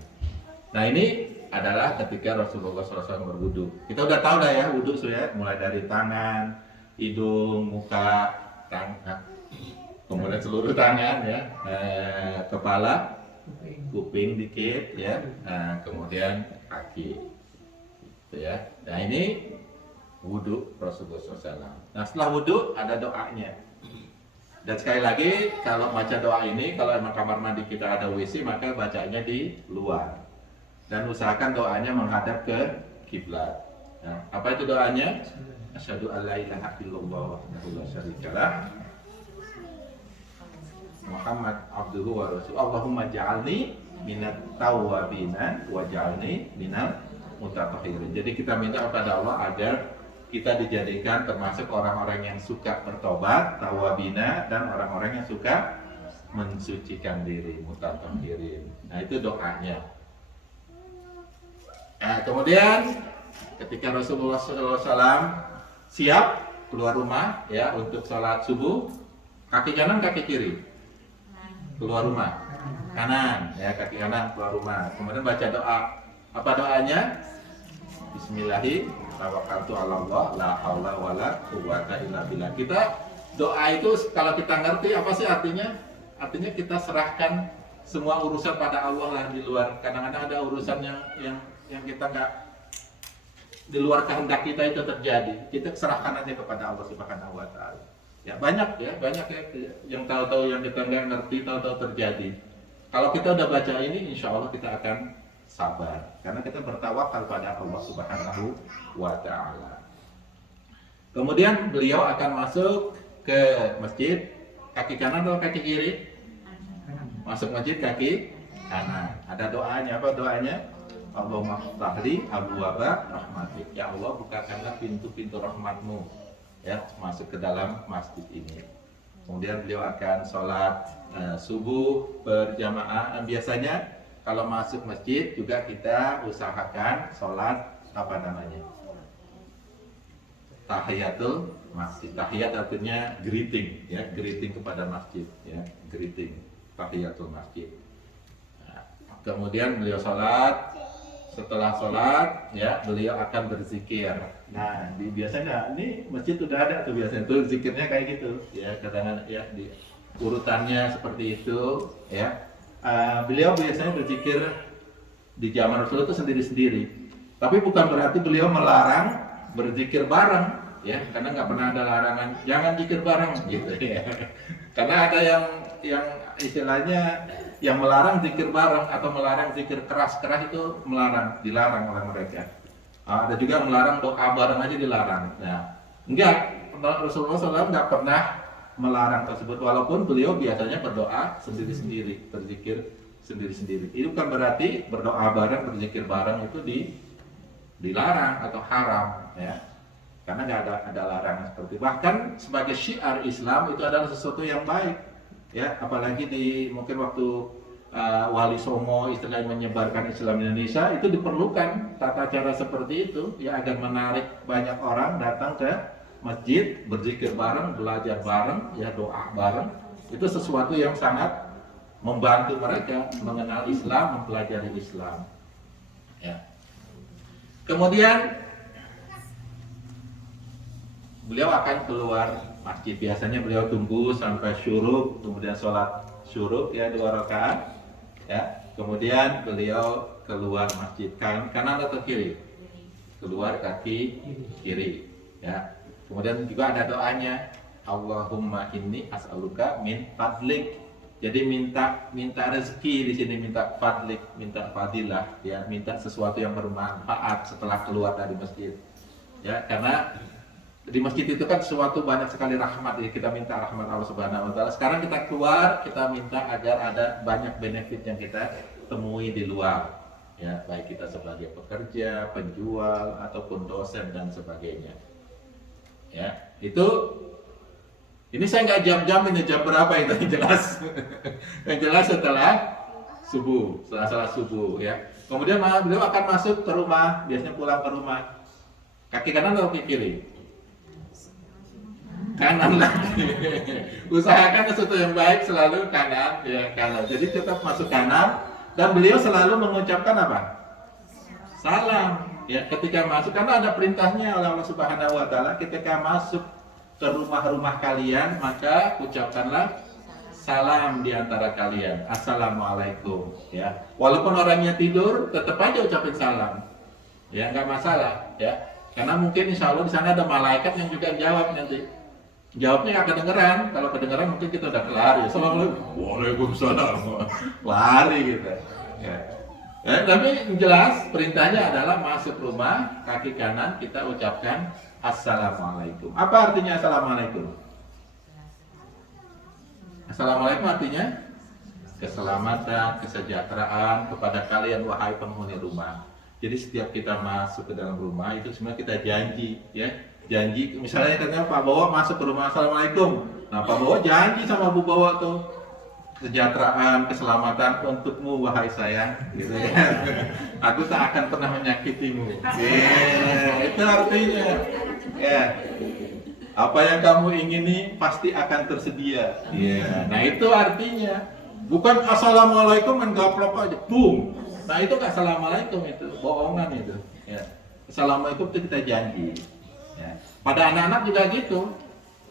Nah ini adalah ketika Rasulullah SAW berwudhu. Kita udah tahu dah ya wudhu ya, mulai dari tangan, hidung, muka, tangan, kemudian seluruh tangan ya, kepala, kuping dikit ya, kemudian kaki, gitu ya. Nah ini wudhu Rasulullah SAW. Nah setelah wudhu ada doanya. Dan sekali lagi kalau baca doa ini, kalau emang kamar mandi kita ada WC maka bacanya di luar. Dan usahakan doanya menghadap ke kiblat. Nah, apa itu doanya? Asyhadu an la ilaha illallah wahdahu la syarikalah Muhammad abduhu wa rasuluh. Allahumma ja'alni minat tawwabina wa ja'alni minal mutatahhirin. Jadi kita minta kepada Allah agar kita dijadikan termasuk orang-orang yang suka bertobat, tawwabina, dan orang-orang yang suka mensucikan diri, mutatahhirin. Nah itu doanya. Nah, kemudian ketika Rasulullah SAW siap keluar rumah ya untuk sholat subuh, kaki kanan kaki kiri keluar rumah, kanan ya, kaki kanan keluar rumah. Kemudian baca doa. Apa doanya? Bismillahirrahmanirrahim, tawakkaltu 'ala Allah, la haula wala quwwata illa billah. Kita doa itu kalau kita ngerti apa sih artinya? Artinya kita serahkan semua urusan pada Allah lah, di luar. Kadang-kadang ada urusan yang kita nggak, di luar kehendak kita itu terjadi. Kita serahkan aja kepada Allah Subhanahu wa taala. Ya banyak ya yang tahu-tahu yang kita nggak ngerti, tahu-tahu terjadi. Kalau kita udah baca ini, insya Allah kita akan sabar karena kita bertawakal pada Allah Subhanahu wa taala. Kemudian beliau akan masuk ke masjid, kaki kanan atau kaki kiri? Masuk masjid kaki kanan. Ada doanya, apa doanya? Allahumma ftahli abwaaba rahmatik. Ya Allah, bukakanlah pintu-pintu rahmatmu ya masuk ke dalam masjid ini. Kemudian beliau akan sholat subuh berjamaah. Biasanya kalau masuk masjid juga kita usahakan sholat apa namanya? Tahiyatul masjid. Tahiyat artinya greeting ya, greeting kepada masjid ya, greeting tahiyatul masjid. Nah, kemudian beliau sholat. Setelah sholat, ya beliau akan berzikir. Nah, biasanya ini masjid udah ada tuh biasanya tuh zikirnya kayak gitu, ya kadang-kadang ya di urutannya seperti itu, ya. Beliau biasanya berzikir di zaman Rasulullah itu sendiri-sendiri. Tapi bukan berarti beliau melarang berzikir bareng, ya, karena nggak pernah ada larangan jangan zikir bareng, gitu ya. Karena ada yang istilahnya yang melarang zikir bareng atau melarang zikir keras-keras itu dilarang oleh mereka. Ada juga yang melarang doa bareng aja dilarang. Nah, enggak, Rasulullah SAW nggak pernah melarang tersebut, walaupun beliau biasanya berdoa sendiri-sendiri, berzikir sendiri-sendiri. Itu bukan berarti berdoa bareng, berzikir bareng itu dilarang atau haram, ya. Karena nggak ada larangan seperti itu. Bahkan sebagai syiar Islam itu adalah sesuatu yang baik. Ya, apalagi mungkin waktu Wali Songo istilahnya menyebarkan Islam di Indonesia, itu diperlukan tata cara seperti itu ya agar menarik banyak orang datang ke masjid, berzikir bareng, belajar bareng, ya doa bareng. Itu sesuatu yang sangat membantu mereka mengenal Islam, mempelajari Islam. Ya. Kemudian beliau akan keluar masjid. Biasanya beliau tunggu sampai syuruk, kemudian sholat syuruk ya 2 rakaat, ya. Kemudian beliau keluar masjid kanan atau kiri? Keluar kaki kiri, ya. Kemudian juga ada doanya, Allahumma inni as'aluka min fadlik Jadi minta rezeki di sini, minta fadlik, minta fadilah, ya, minta sesuatu yang bermanfaat setelah keluar dari masjid. Ya, karena di masjid itu kan sesuatu banyak sekali rahmat, ya, kita minta rahmat Allah Subhanahu wa taala. Sekarang kita keluar, kita minta agar ada banyak benefit yang kita temui di luar. Ya, baik kita sebagai pekerja, penjual ataupun dosen dan sebagainya. Ya, itu ini saya nggak jam-jam, ini jam berapa itu yang jelas. Yang jelas setelah subuh, setelah subuh, ya. Kemudian beliau akan masuk ke rumah, biasanya pulang ke rumah. Kaki kanan atau kaki kiri? Kanan lagi. Usahakan sesuatu yang baik selalu kanan, ya, kanan. Jadi tetap masuk kanan, dan beliau selalu mengucapkan apa? Salam. Ya, ketika masuk, karena ada perintahnya oleh Allah Subhanahu wa taala, ketika masuk ke rumah-rumah kalian, maka ucapkanlah salam di antara kalian. Assalamualaikum, ya. Walaupun orangnya tidur, tetap aja ucapin salam. Ya, nggak masalah, ya. Karena mungkin insya Allah di sana ada malaikat yang juga jawab nanti. Jawabnya nggak kedengeran. Kalau kedengeran mungkin kita udah lari. Assalamualaikum, waalaikumsalam, lari gitu. Ya. Tapi jelas perintahnya adalah masuk rumah, kaki kanan kita ucapkan Assalamualaikum. Apa artinya Assalamualaikum? Assalamualaikum artinya keselamatan, kesejahteraan kepada kalian wahai penghuni rumah. Jadi setiap kita masuk ke dalam rumah itu sebenarnya kita janji, ya. Janji, misalnya katanya Pak Bowo masuk ke rumah, Assalamualaikum. Nah, Pak Bowo janji sama Bu Bowo tuh, kesejahteraan, keselamatan untukmu wahai sayang, gitu ya. Aku tak akan pernah menyakitimu. Itu artinya, ya. Apa yang kamu ingini pasti akan tersedia. Nah, itu artinya. Bukan Assalamualaikum mengaplok aja, boom. Nah, itu nggak Assalamualaikum, itu bohongan itu. Ya. Assalamualaikum itu kita janji. Ya. Pada anak-anak juga gitu.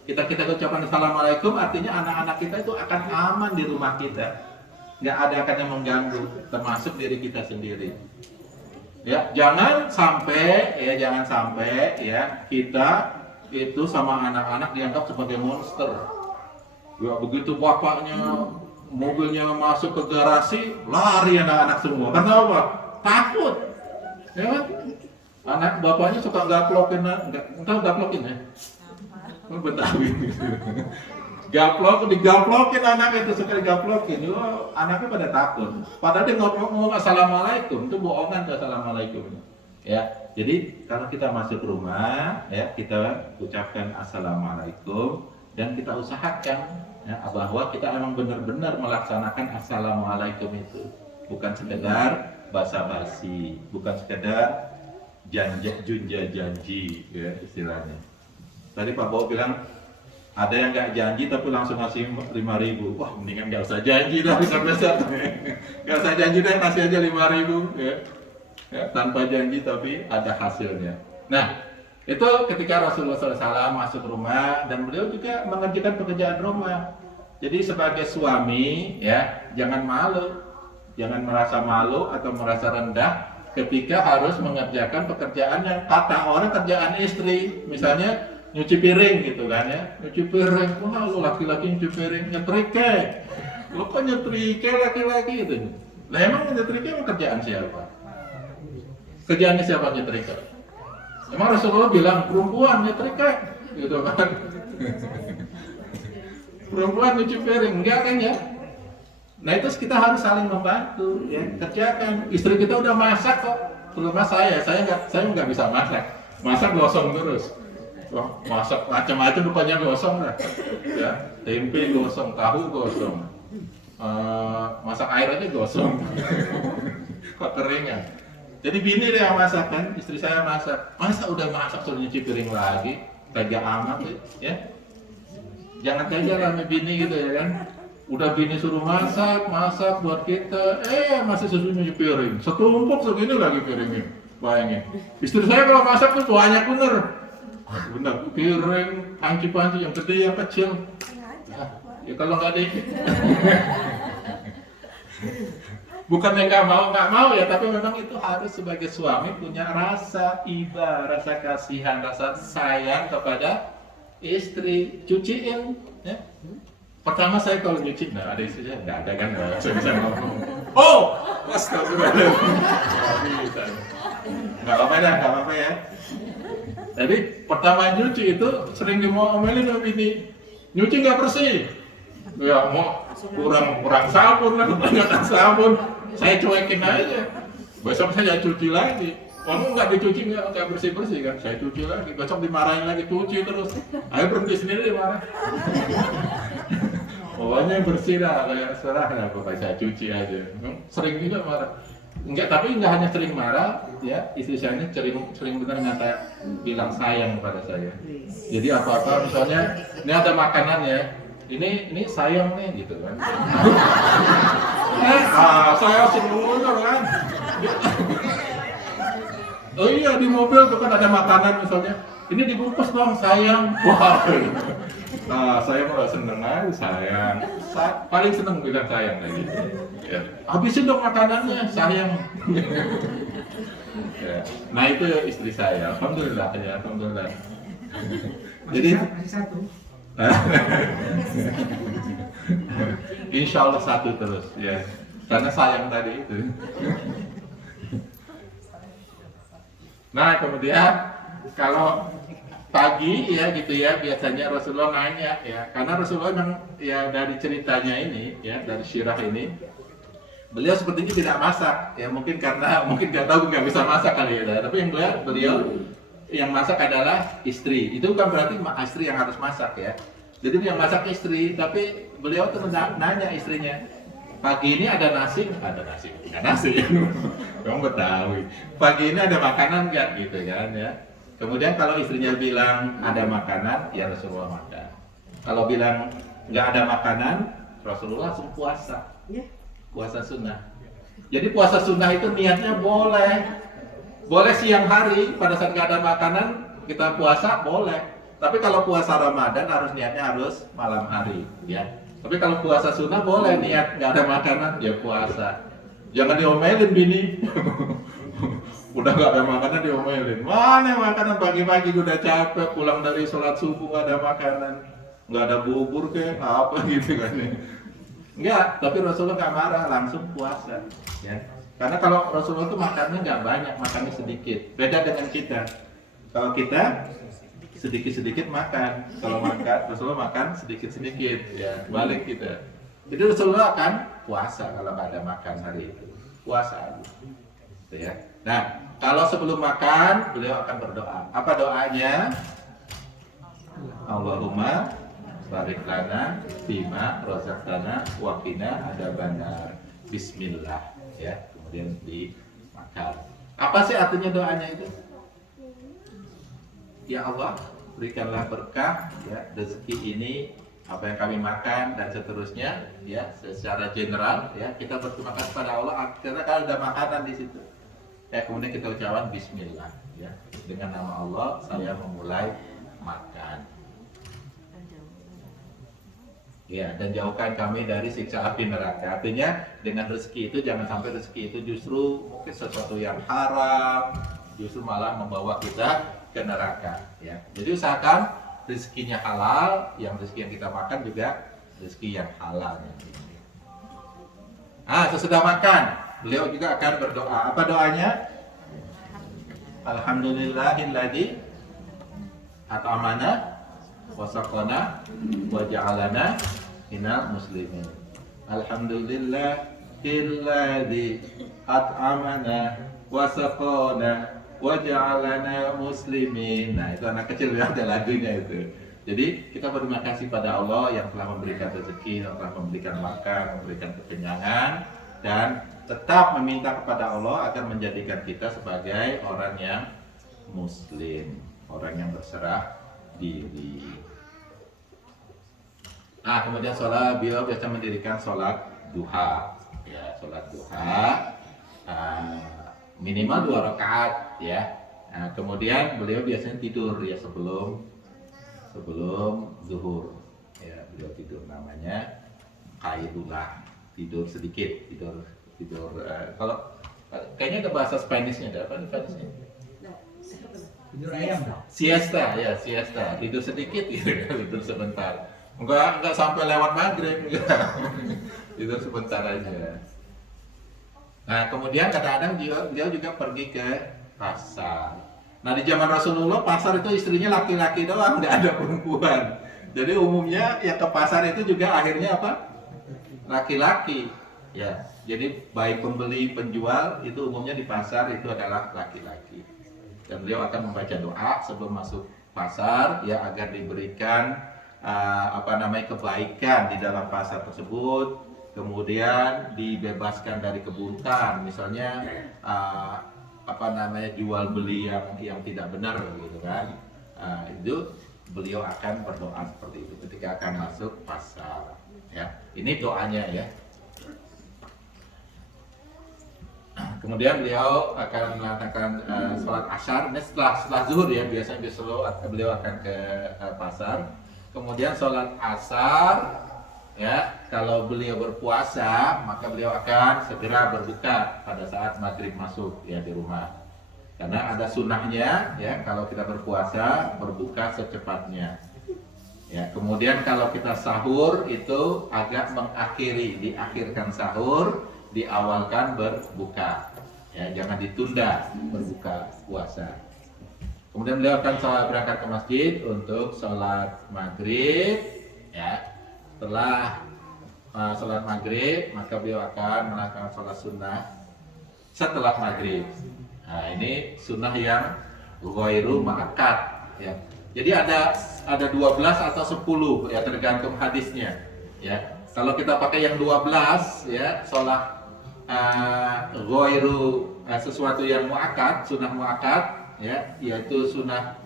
Kita ucapkan Assalamualaikum, artinya anak-anak kita itu akan aman di rumah kita. Nggak ada akan yang mengganggu, termasuk diri kita sendiri. Ya, jangan sampai ya kita itu sama anak-anak dianggap sebagai monster. Ya, begitu bapaknya mobilnya masuk ke garasi, lari anak-anak semua. Karena apa? Takut. Ya kan? Anak bapaknya suka gaplokin, entah gaplokin ya. Betawi. Digaplokin anak itu, suka digaplokin. Anaknya pada takut. Padahal dia ngomong Assalamualaikum, itu bohongan tuh Assalamualaikum. Ya, jadi kalau kita masuk rumah, ya kita ucapkan Assalamualaikum dan kita usahakan ya, bahwa kita memang benar-benar melaksanakan Assalamualaikum itu. Bukan sekedar basa-basi, bukan sekedar janji ya istilahnya. Tadi Pak Bowo bilang ada yang nggak janji tapi langsung ngasih 5.000. Wah, mendingan nggak usah janji dah, besar-besar. Nggak usah janji deh, kasih aja 5.000 ya. Ya, tanpa janji tapi ada hasilnya. Nah, itu ketika Rasulullah SAW masuk rumah dan beliau juga mengerjakan pekerjaan rumah. Jadi sebagai suami ya jangan malu, jangan merasa malu atau merasa rendah ketika harus mengerjakan pekerjaan yang kata orang kerjaan istri, misalnya nyuci piring gitu kan ya, nyuci piring, wah lu laki-laki nyuci piring, nyetrika, lu kok nyetrika laki-laki gitu. Nah emang nyetrika emang kerjaan siapa? Kerjaannya siapa nyetrika? Emang Rasulullah bilang perempuan nyetrika, gitu kan? Perempuan nyuci piring, enggak kan ya? Nah itu kita harus saling membantu, ya kerjakan. Istri kita udah masak kok, terutama saya nggak bisa masak gosong terus. Wah, masak macam-macam rupanya gosong lah, ya tempe gosong, tahu gosong, masak air aja gosong, kok keringan. Jadi bini deh yang masak kan, istri saya masak, masa udah masak suruh nyuci piring lagi, tega amat ya. Jangan tega lah sama bini gitu ya kan. Udah bini suruh masak buat kita, masih suruh nyuci piring, setumpuk segini lagi piringnya, bayangin. Istri saya kalau masak tuh banyak bener, piring, panci-panci yang gede, yang kecil. Ya kalau nggak dikit. Bukannya nggak mau ya, tapi memang itu harus sebagai suami punya rasa iba, rasa kasihan, rasa sayang kepada istri. Cuciin, ya. Pertama saya kalau nyuci, nah ada istrinya, nggak ada kan, saya bisa ngomong. Oh, astagfirullah. Nggak apa-apa ya. Jadi pertama nyuci itu sering diomelin sama bini, nyuci nggak bersih. Ya mau kurang sabun lah, kebanyakan sabun. Saya cuekin aja. Besok saya cuci lagi. Kamu nggak dicuci nggak bersih kan? Saya cuci lagi. Besok dimarahin lagi, cuci terus. Ayo berhenti sendiri marah. Pokoknya bersih lah, kayak serah lah, pokoknya saya cuci aja. Sering juga marah. Enggak, tapi nggak hanya sering marah, ya istri saya ini sering benar ngata bilang sayang kepada saya. Jadi apa-apa, misalnya ini ada makanan ya, ini sayang nih gitu kan. Saya seneng kan. Oh iya, di mobil tuh kan ada makanan misalnya, ini dibungkus dong sayang. Wah, saya malah seneng aja sayang. Paling seneng bilang sayang kayak gitu. Ya. Habisin dong makanannya, sayang. Ya. Nah itu istri saya, alhamdulillah ya, alhamdulillah. Jadi masih satu. Insya Allah satu terus ya, karena sayang tadi itu. Nah kemudian kalau pagi ya gitu ya, biasanya Rasulullah nanya ya, karena Rasulullah memang ya dari ceritanya ini ya, dari syirah ini, beliau sepertinya tidak masak ya, mungkin karena nggak tahu, nggak bisa masak kali ya, tapi yang beliau yang masak adalah istri. Itu bukan berarti istri yang harus masak ya, jadi yang masak istri, tapi beliau tuh nanya istrinya, pagi ini ada nasi, nggak nasi, kamu Betawi. Pagi ini ada makanan nggak gitu kan ya. Kemudian kalau istrinya bilang ada makanan, ya Rasulullah makan. Kalau bilang nggak ada makanan, Rasulullah langsung puasa. Puasa sunnah. Jadi puasa sunnah itu niatnya boleh siang hari pada saat nggak ada makanan kita puasa boleh. Tapi kalau puasa Ramadan niatnya harus malam hari ya. Tapi kalau puasa sunnah boleh niat nggak ada makanan ya puasa. Jangan diomelin bini. Udah nggak ada makanan diomelin. Mana makanan, pagi-pagi udah capek, pulang dari sholat subuh nggak ada makanan, nggak ada bubur kayak apa gitu kan. Enggak, tapi Rasulullah nggak marah, langsung puasa ya. Karena kalau Rasulullah itu makannya nggak banyak, makannya sedikit. Beda dengan kita. Kalau kita sedikit-sedikit makan, kalau Rasulullah makan sedikit-sedikit ya, balik kita. Jadi Rasulullah akan puasa kalau nggak ada makan hari itu, puasa aja gitu ya. Nah, kalau sebelum makan beliau akan berdoa. Apa doanya? Allahumma barik lana bima razaqtana wa qina adzabannar. Bismillah ya, kemudian dimakan. Apa sih artinya doanya itu? Ya Allah, berikanlah berkah ya rezeki ini, apa yang kami makan dan seterusnya ya, secara general ya, kita berterima kasih pada Allah karena kalau ada makanan di situ. Ya, kemudian kita ucapkan bismillah ya, dengan nama Allah saya memulai makan. Ya, dan jauhkan kami dari siksa api neraka. Artinya dengan rezeki itu jangan sampai rezeki itu justru mungkin sesuatu yang haram, justru malah membawa kita ke neraka ya. Jadi usahakan rezekinya halal, yang rezeki yang kita makan juga rezeki yang halal. Sesudah makan, beliau juga akan berdoa. Apa doanya? Alhamdulillahilladzi at'amana wa saqana wa ja'alana minal muslimin. Alhamdulillahilladzi at'amana wa saqana wa ja'alana muslimin. Nah, itu anak kecil ya, ada lagunya itu. Jadi kita berterima kasih pada Allah yang telah memberikan rezeki, yang telah memberikan makan, memberikan kekenyangan, dan tetap meminta kepada Allah agar menjadikan kita sebagai orang yang muslim, orang yang berserah diri. Kemudian sholat, beliau biasa mendirikan sholat duha. Ya, sholat duha minimal 2 rakaat ya. Kemudian beliau biasanya tidur ya sebelum zuhur. Ya, beliau tidur namanya qailullah, tidur sedikit, tidur kalau kayaknya ada bahasa Spanishnya, ada apa nih Spanishnya? Tidur ayam. Siesta ya, siesta, tidur sedikit gitu, tidur sebentar. Enggak sampai lewat maghrib. Itu sebentar aja. Nah, kemudian kadang-kadang beliau juga pergi ke pasar. Nah, di zaman Rasulullah pasar itu istrinya laki-laki doang, nggak ada perempuan. Jadi umumnya yang ke pasar itu juga akhirnya apa? Laki-laki. Ya, jadi baik pembeli penjual itu umumnya di pasar itu adalah laki-laki. Dan beliau akan membaca doa sebelum masuk pasar ya agar diberikan kebaikan di dalam pasar tersebut, kemudian dibebaskan dari keburukan, misalnya jual beli yang tidak benar gitu kan. Itu beliau akan berdoa seperti itu ketika akan masuk pasar ya. Ini doanya ya. Kemudian beliau akan melakukan sholat asyar. Ini setelah zuhur ya, biasanya beliau akan ke pasar. Kemudian sholat asar ya, kalau beliau berpuasa maka beliau akan segera berbuka pada saat maghrib masuk ya di rumah, karena ada sunnahnya ya, kalau kita berpuasa berbuka secepatnya ya. Kemudian kalau kita sahur itu agak diakhirkan sahur, diawalkan berbuka ya, jangan ditunda berbuka puasa. Kemudian beliau akan berangkat ke masjid untuk sholat maghrib ya. Setelah sholat maghrib maka beliau akan melakukan sholat sunnah setelah maghrib. Nah, ini sunnah yang ghairu ma'akad ya. Jadi ada 12 atau 10 ya, tergantung hadisnya ya. Kalau kita pakai yang 12 ya, sholat ghairu sesuatu yang mu'akad, sunnah mu'akad ya, yaitu sunnah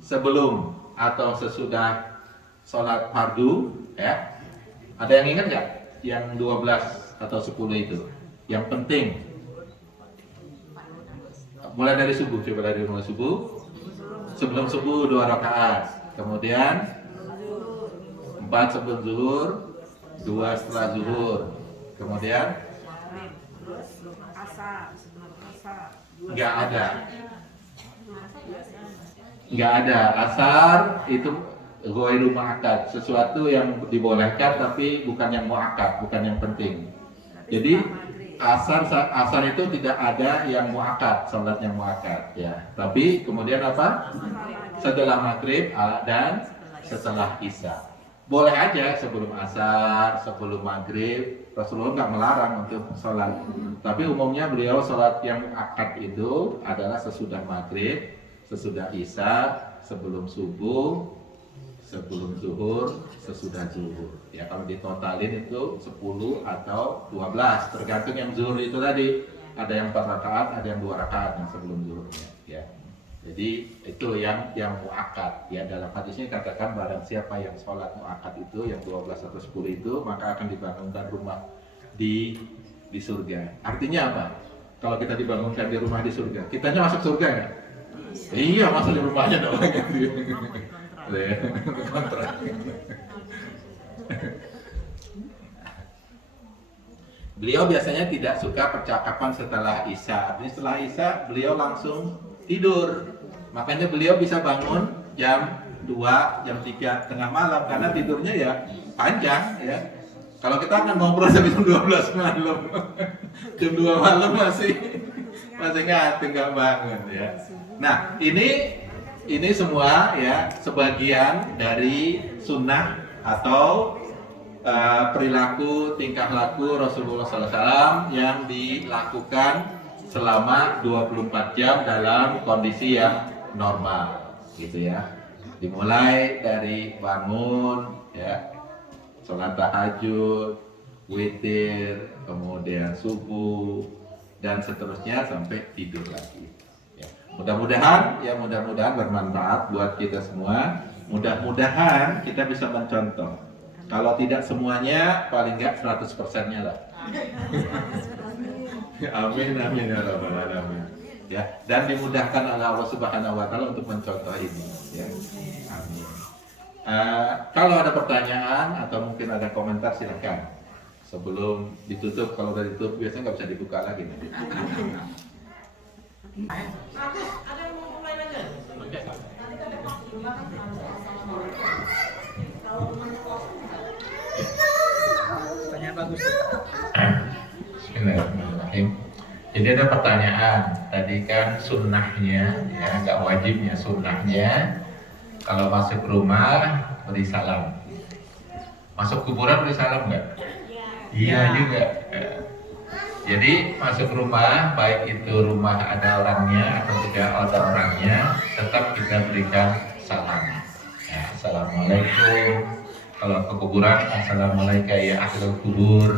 sebelum atau sesudah sholat fardu ya. Ada yang ingat nggak yang 12 atau 10 itu? Yang penting mulai dari subuh, coba dari mulai subuh. Sebelum subuh 2 rakaat, kemudian 4 sebelum zuhur, 2 setelah zuhur, kemudian nggak ada asar, itu ghairu mu'akkad, sesuatu yang dibolehkan tapi bukan yang mu'akkad, bukan yang penting. Jadi asar itu tidak ada yang mu'akkad, salat yang mu'akkad ya. Tapi kemudian apa? Setelah maghrib dan setelah isya. Boleh aja sebelum asar, sebelum maghrib. Rasulullah nggak melarang untuk sholat. Tapi umumnya beliau sholat yang mu'akkad itu adalah sesudah maghrib, sesudah isya, sebelum subuh, sebelum zuhur, sesudah zuhur. Ya, kalau ditotalin itu 10 atau 12, tergantung yang zuhur itu tadi. Ada yang 4 rakaat, ada yang 2 rakaat yang sebelum zuhurnya. Ya. Jadi itu yang mu'akkad. Ya, dalam hadisnya katakan barang siapa yang sholat mu'akkad itu yang 12 atau 10 itu, maka akan dibangunkan rumah di surga. Artinya apa? Kalau kita dibangunkan di rumah di surga, kitanya masuk surga nggak? Iya, masuk di rumahnya dong. Kontrak. Beliau biasanya tidak suka percakapan setelah isya. Artinya setelah isya beliau langsung tidur. Makanya beliau bisa bangun jam 2, jam 3 tengah malam karena tidurnya ya panjang ya. Kalau kita akan ngobrol sampai jam 12 malam, jam 2 malam masih nggak bangun ya. Nah, ini semua ya sebagian dari sunnah atau perilaku tingkah laku Rasulullah SAW yang dilakukan selama 24 jam dalam kondisi yang normal gitu ya. Dimulai dari bangun ya, sholat tahajud, witir, kemudian subuh dan seterusnya sampai tidur lagi. Mudah-mudahan bermanfaat buat kita semua. Mudah-mudahan kita bisa mencontoh. Kalau tidak semuanya, paling nggak 100%-nya lah. Amin amin ya rabbal alamin. Ya, dan dimudahkan oleh Allah Subhanahu wa taala untuk mencontoh ini ya. Amin. Kalau ada pertanyaan atau mungkin ada komentar silakan. Sebelum ditutup, kalau udah ditutup biasanya nggak bisa dibuka lagi nanti. Ada yang mau mulai aja? Oke. bagus. Bismillahirrahmanirrahim. Jadi ada pertanyaan, tadi kan sunnahnya, ya nggak wajibnya, sunnahnya kalau masuk rumah beri salam. Masuk kuburan beri salam nggak? Iya juga. Jadi masuk rumah, baik itu rumah ada orangnya atau tidak ada orangnya, tetap kita berikan salam. Ya, assalamualaikum. Kalau ke kuburan, assalamualaikum ya ahlul kubur.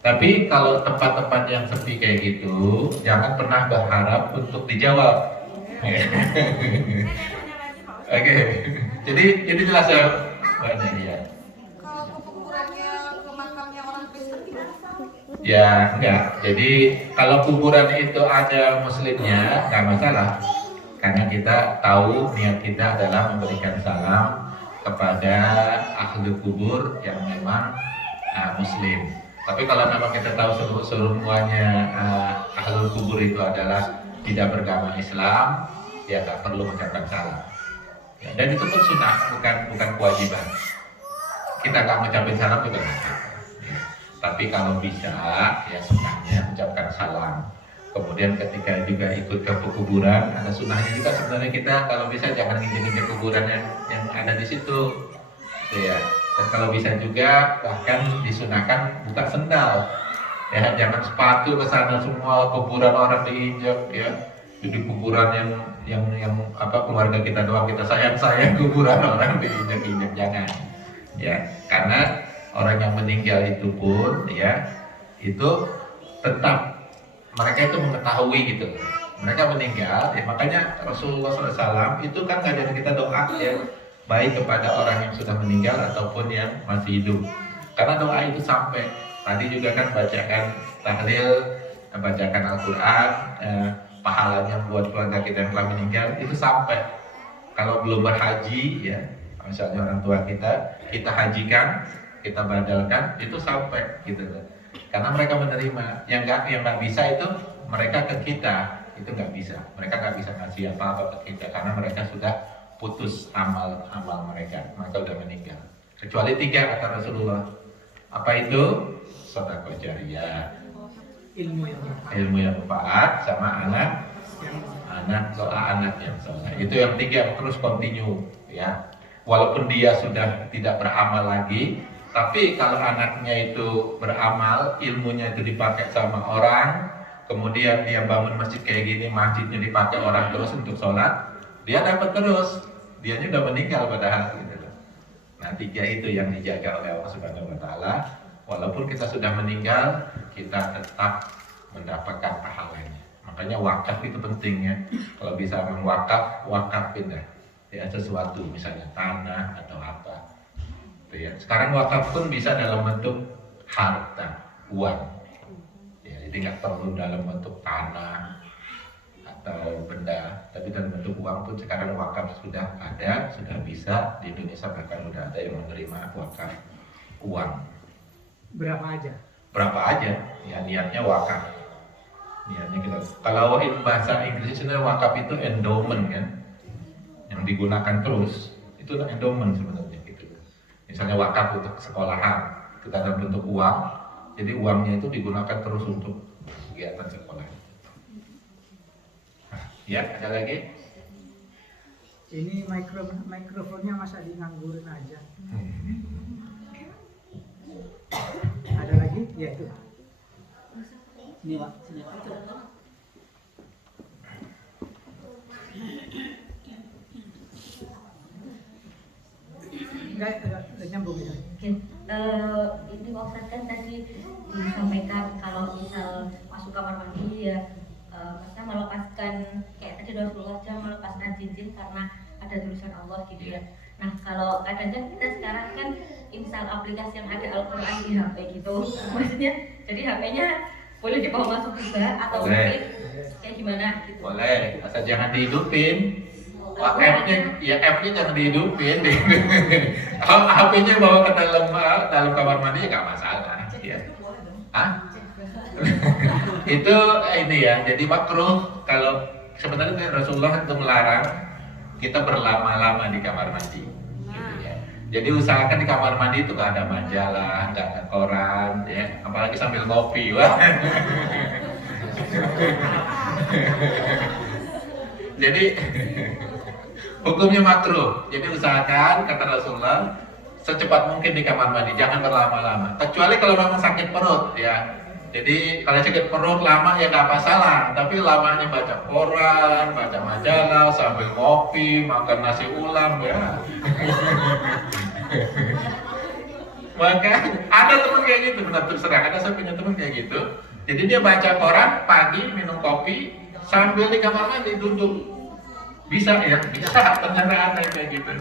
Tapi kalau tempat-tempat yang sepi kayak gitu, jangan pernah berharap untuk dijawab. Oke, jadi jelas ya, banyak ya. Kalau ke kuburannya, ke makamnya orang Kristen gimana? Ya enggak. Jadi kalau kuburan itu ada muslimnya, nggak masalah. Karena kita tahu niat kita adalah memberikan salam kepada ahli kubur yang memang muslim. Tapi kalau memang kita tahu semuanya ahli kubur itu adalah tidak beragama Islam, ya nggak perlu mengucapkan salam. Ya, dan itu pun sunnah, bukan kewajiban. Kita nggak mengucapkan salam juga nggak apa-apa. Ya. Tapi kalau bisa, ya sunnahnya ucapkan salam. Kemudian ketika juga ikut ke kuburan, ada sunnahnya juga sebenarnya kita kalau bisa jangan nginjek-nginjek kuburan yang ada di situ. Gitu ya. Dan kalau bisa juga bahkan disunahkan buka sendal. Ya, jangan sepatu ke sana semua kuburan orang diinjak ya. Jadi kuburan yang keluarga kita doang kita sayang kuburan orang diinjak-injak jangan. Ya, karena orang yang meninggal itu pun ya itu tetap mereka itu mengetahui gitu. Mereka meninggal, ya makanya Rasulullah SAW itu kan ngajarin kita doa ya, baik kepada orang yang sudah meninggal ataupun yang masih hidup. Karena doa itu sampai tadi juga kan bacakan tahlil, bacakan Al-Quran, pahalanya buat keluarga kita yang telah meninggal itu sampai. Kalau belum berhaji ya, misalnya orang tua kita hajikan, kita badalkan itu sampai gitu loh. Karena mereka menerima, yang nggak bisa itu mereka ke kita itu nggak bisa, mereka nggak bisa ngasih apa-apa ke kita karena mereka sudah putus amal mereka udah meninggal. Kecuali 3 kata Rasulullah, apa itu? Sedekah jariyah, ilmu yang bermanfaat, sama doa anak yang soleh. Itu yang 3 terus continue ya. Walaupun dia sudah tidak beramal lagi, tapi kalau anaknya itu beramal, ilmunya itu dipakai sama orang, kemudian dia bangun masjid kayak gini, masjidnya dipakai orang terus untuk sholat, dia dapat terus. Dianya udah meninggal padahal gitu loh. Nah 3 itu yang dijaga oleh Allah Subhanahu Wa Taala. Walaupun kita sudah meninggal, kita tetap mendapatkan pahalanya. Makanya wakaf itu penting ya. Kalau bisa wakafin dah ya sesuatu, misalnya tanah atau apa. Ya. Sekarang wakaf pun bisa dalam bentuk harta, uang. Ya, jadi nggak perlu dalam bentuk tanah atau benda, tapi dalam bentuk uang pun sekarang wakaf sudah ada, sudah bisa di Indonesia bahkan sudah ada yang menerima wakaf uang. Berapa aja? Berapa aja? Ya niatnya wakaf. Niatnya kita. Kalau bahasa Inggris sebenarnya wakaf itu endowment kan, yang digunakan terus. Itu endowment sebenarnya. Misalnya wakaf untuk sekolahan, kita dalam bentuk uang, jadi uangnya itu digunakan terus untuk kegiatan sekolah. Nah, ya, ada lagi? Ini mikrofonnya masa nganggurin aja. Ada lagi? Ya itu. Ini Pak. Enggak nyambung ya. Ini Ustaz kan tadi disampaikan kalau misal masuk kamar mandi ya, maksudnya melepaskan kayak tadi Rasulullah aja melepaskan cincin karena ada tulisan Allah gitu ya. Nah kalau kadang-kadang kita sekarang kan install aplikasi yang ada Al-Quran di HP gitu, maksudnya jadi HP-nya boleh dibawa masuk juga atau mungkin kayak gimana gitu. Boleh, asal jangan dihidupin. Wah, app-nya jangan dihidupin deh. Kalau HP-nya bawa ke dalam kamar mandi ya nggak masalah. Ya. Hah? Itu ini ya, jadi makruh kalau sebenarnya Rasulullah itu melarang kita berlama-lama di kamar mandi. Gitu ya. Jadi usahakan di kamar mandi itu nggak ada majalah, nggak ada koran, ya. Apalagi sambil ngopi, wah. Jadi hukumnya makruh. Jadi usahakan kata Rasulullah secepat mungkin di kamar mandi, jangan berlama-lama. Kecuali kalau memang sakit perut, ya. Jadi kalau sakit perut lama ya nggak masalah, tapi lamanya baca koran, baca majalah, sambil ngopi, makan nasi ulam, ya. Maka ada teman kayak gitu, benar terserah. Ada saya punya teman kayak gitu. Jadi dia baca koran pagi, minum kopi, sambil di kamar mandi duduk. Bisa ya, bisa. Ternyata ada yang kayak gitu.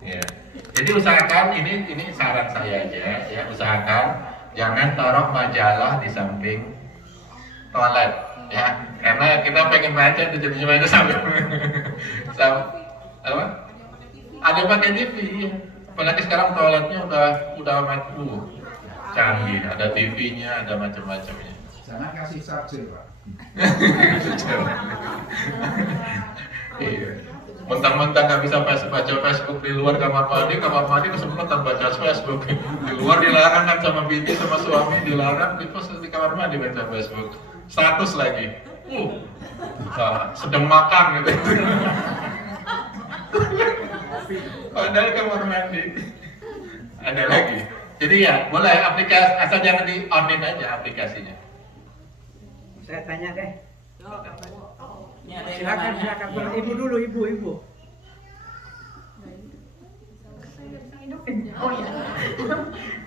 Ya. Jadi usahakan ini saran saya aja, ya usahakan jangan taruh majalah di samping toilet, ya. Karena kita pengen baca tuh jadi sambil apa? Ada pakai TV, ya. Apalagi sekarang toiletnya udah maju, canggih, ada TV-nya, ada macam-macamnya. Jangan kasih charger, Pak. Iya. Mentang-mentang nggak bisa baca Facebook di luar kamar mandi kesempatan baca Facebook. Di luar dilarang kan sama binti sama suami, dilarang di kamar mandi baca Facebook. Status lagi. Sedang makan gitu. Padahal kamar mandi. Ada lagi. Jadi ya boleh aplikasi, asal jangan di online aja aplikasinya. Saya tanya deh. Ini ada yang Silakan, nanya. silakan. Ibu dulu, ibu. Oh iya.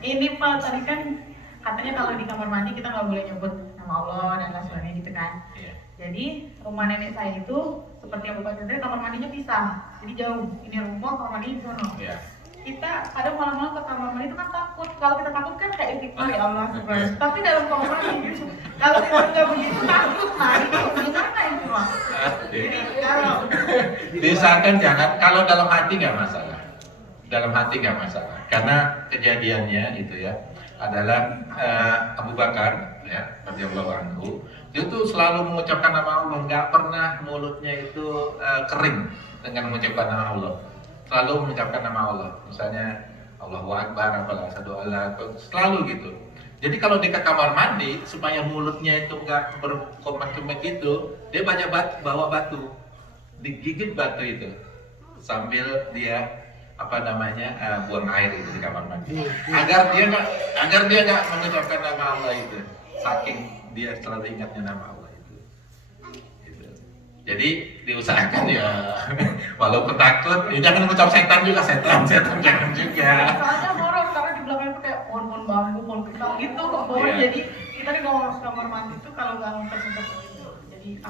Ini Pak, tadi kan katanya kalau di kamar mandi kita nggak boleh nyebut nama Allah dan lain sebagainya gitu kan. Iya. Jadi rumah nenek saya itu seperti yang Bapak cerita, kamar mandinya pisah. Jadi jauh. Ini rumah, kamar mandi di sono. Iya. Kita kadang malam-malam ke kamar mandi itu kan takut. Kalau kita takut kan kayak istighfar ya Allah subhanahu. Tapi dalam kamar mandi gitu. Kalau kita nggak begitu takut, nah itu gimana itu Pak? Jadi kalau Diusahakan jangan, kalau dalam hati nggak masalah. Dalam hati nggak masalah. Karena kejadiannya itu ya adalah Abu Bakar ya radhiyallahu anhu, dia tuh selalu mengucapkan nama Allah, nggak pernah mulutnya itu kering dengan mengucapkan nama Allah. Selalu mengucapkan nama Allah. Misalnya Allahu Akbar, apalah satu Allah, selalu gitu. Jadi kalau di kamar mandi supaya mulutnya itu nggak berkomat-komat gitu, dia bawa batu, digigit batu itu sambil dia buang air itu di kamar mandi. Agar dia nggak mengucapkan nama Allah itu, saking dia selalu ingatnya nama Allah itu. Gitu. Jadi diusahakan ya, walaupun takut, ya jangan mengucap setan jangan juga. soalnya horor karena di belakang itu kayak pohon-pohon bambu, pohon pisang gitu kok pohon. Iya. Jadi kita di kamar mandi itu kalau nggak tersentuh gitu.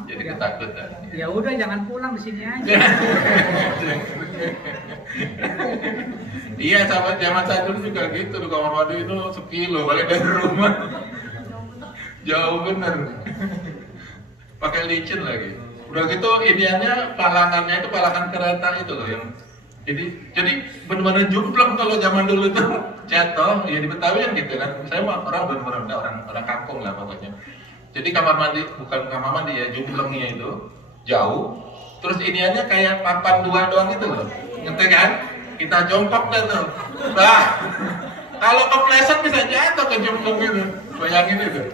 Jadi ketakutan. Ya udah, jangan pulang di sini aja. Iya, sahabat zaman saya dulu juga gitu, di kamar mandi itu sekilo balik dari rumah. Jauh bener. Pakai licin lagi. Udah gitu idealnya palangannya itu palangan kereta itu loh yang jadi benar-benar jumpleng kalau zaman dulu tuh jatuh ya di Betawi kan gitu kan. Saya mah orang benar-benar orang kampung lah pokoknya. Jadi kamar mandi bukan kamar mandi ya, jumplengnya itu jauh. Terus iniannya kayak papan dua doang itu loh. Ngerti kan? Kita jongkok dah tuh. Nah, kalau kepleset bisa jatuh ke jumpleng itu. Bayangin itu.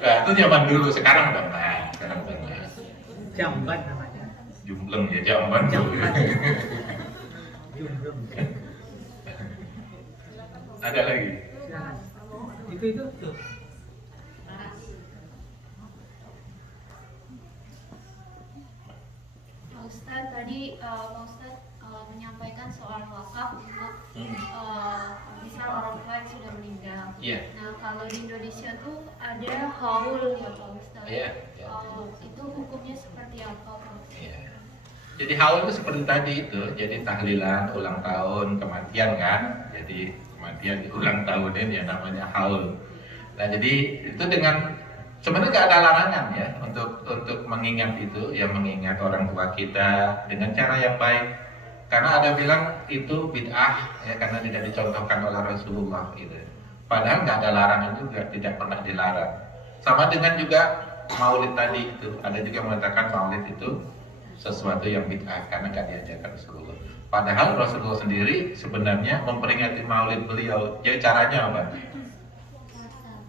Nah, itu zaman dulu, sekarang udah enggak. Sekarang udah enggak. Jamban namanya. Jumpleng ya, jamban dulu. Jamban. Jumbleng. Ada lagi? Silakan. Itu tuh. Pak Ustadz tadi Pak Ustadz menyampaikan soal wakaf untuk misal orang tua yang sudah meninggal. Iya. Nah kalau di Indonesia tuh ada haul ya Pak Ustadz. Iya. Itu hukumnya seperti apa Pak? Iya. Jadi haul itu seperti tadi itu, jadi tahlilan, ulang tahun, kematian kan. Jadi kematian di ulang tahun ini ya namanya haul. Nah jadi itu dengan sebenarnya nggak ada larangan ya untuk mengingat itu, ya mengingat orang tua kita dengan cara yang baik. Karena ada bilang itu bid'ah ya karena tidak dicontohkan oleh Rasulullah gitu. Padahal nggak ada larangan juga, tidak pernah dilarang. Sama dengan juga maulid tadi itu, ada juga yang mengatakan maulid itu sesuatu yang bid'ah karena nggak diajarkan Rasulullah. Padahal Rasulullah sendiri sebenarnya memperingati Maulid beliau. Jadi caranya apa?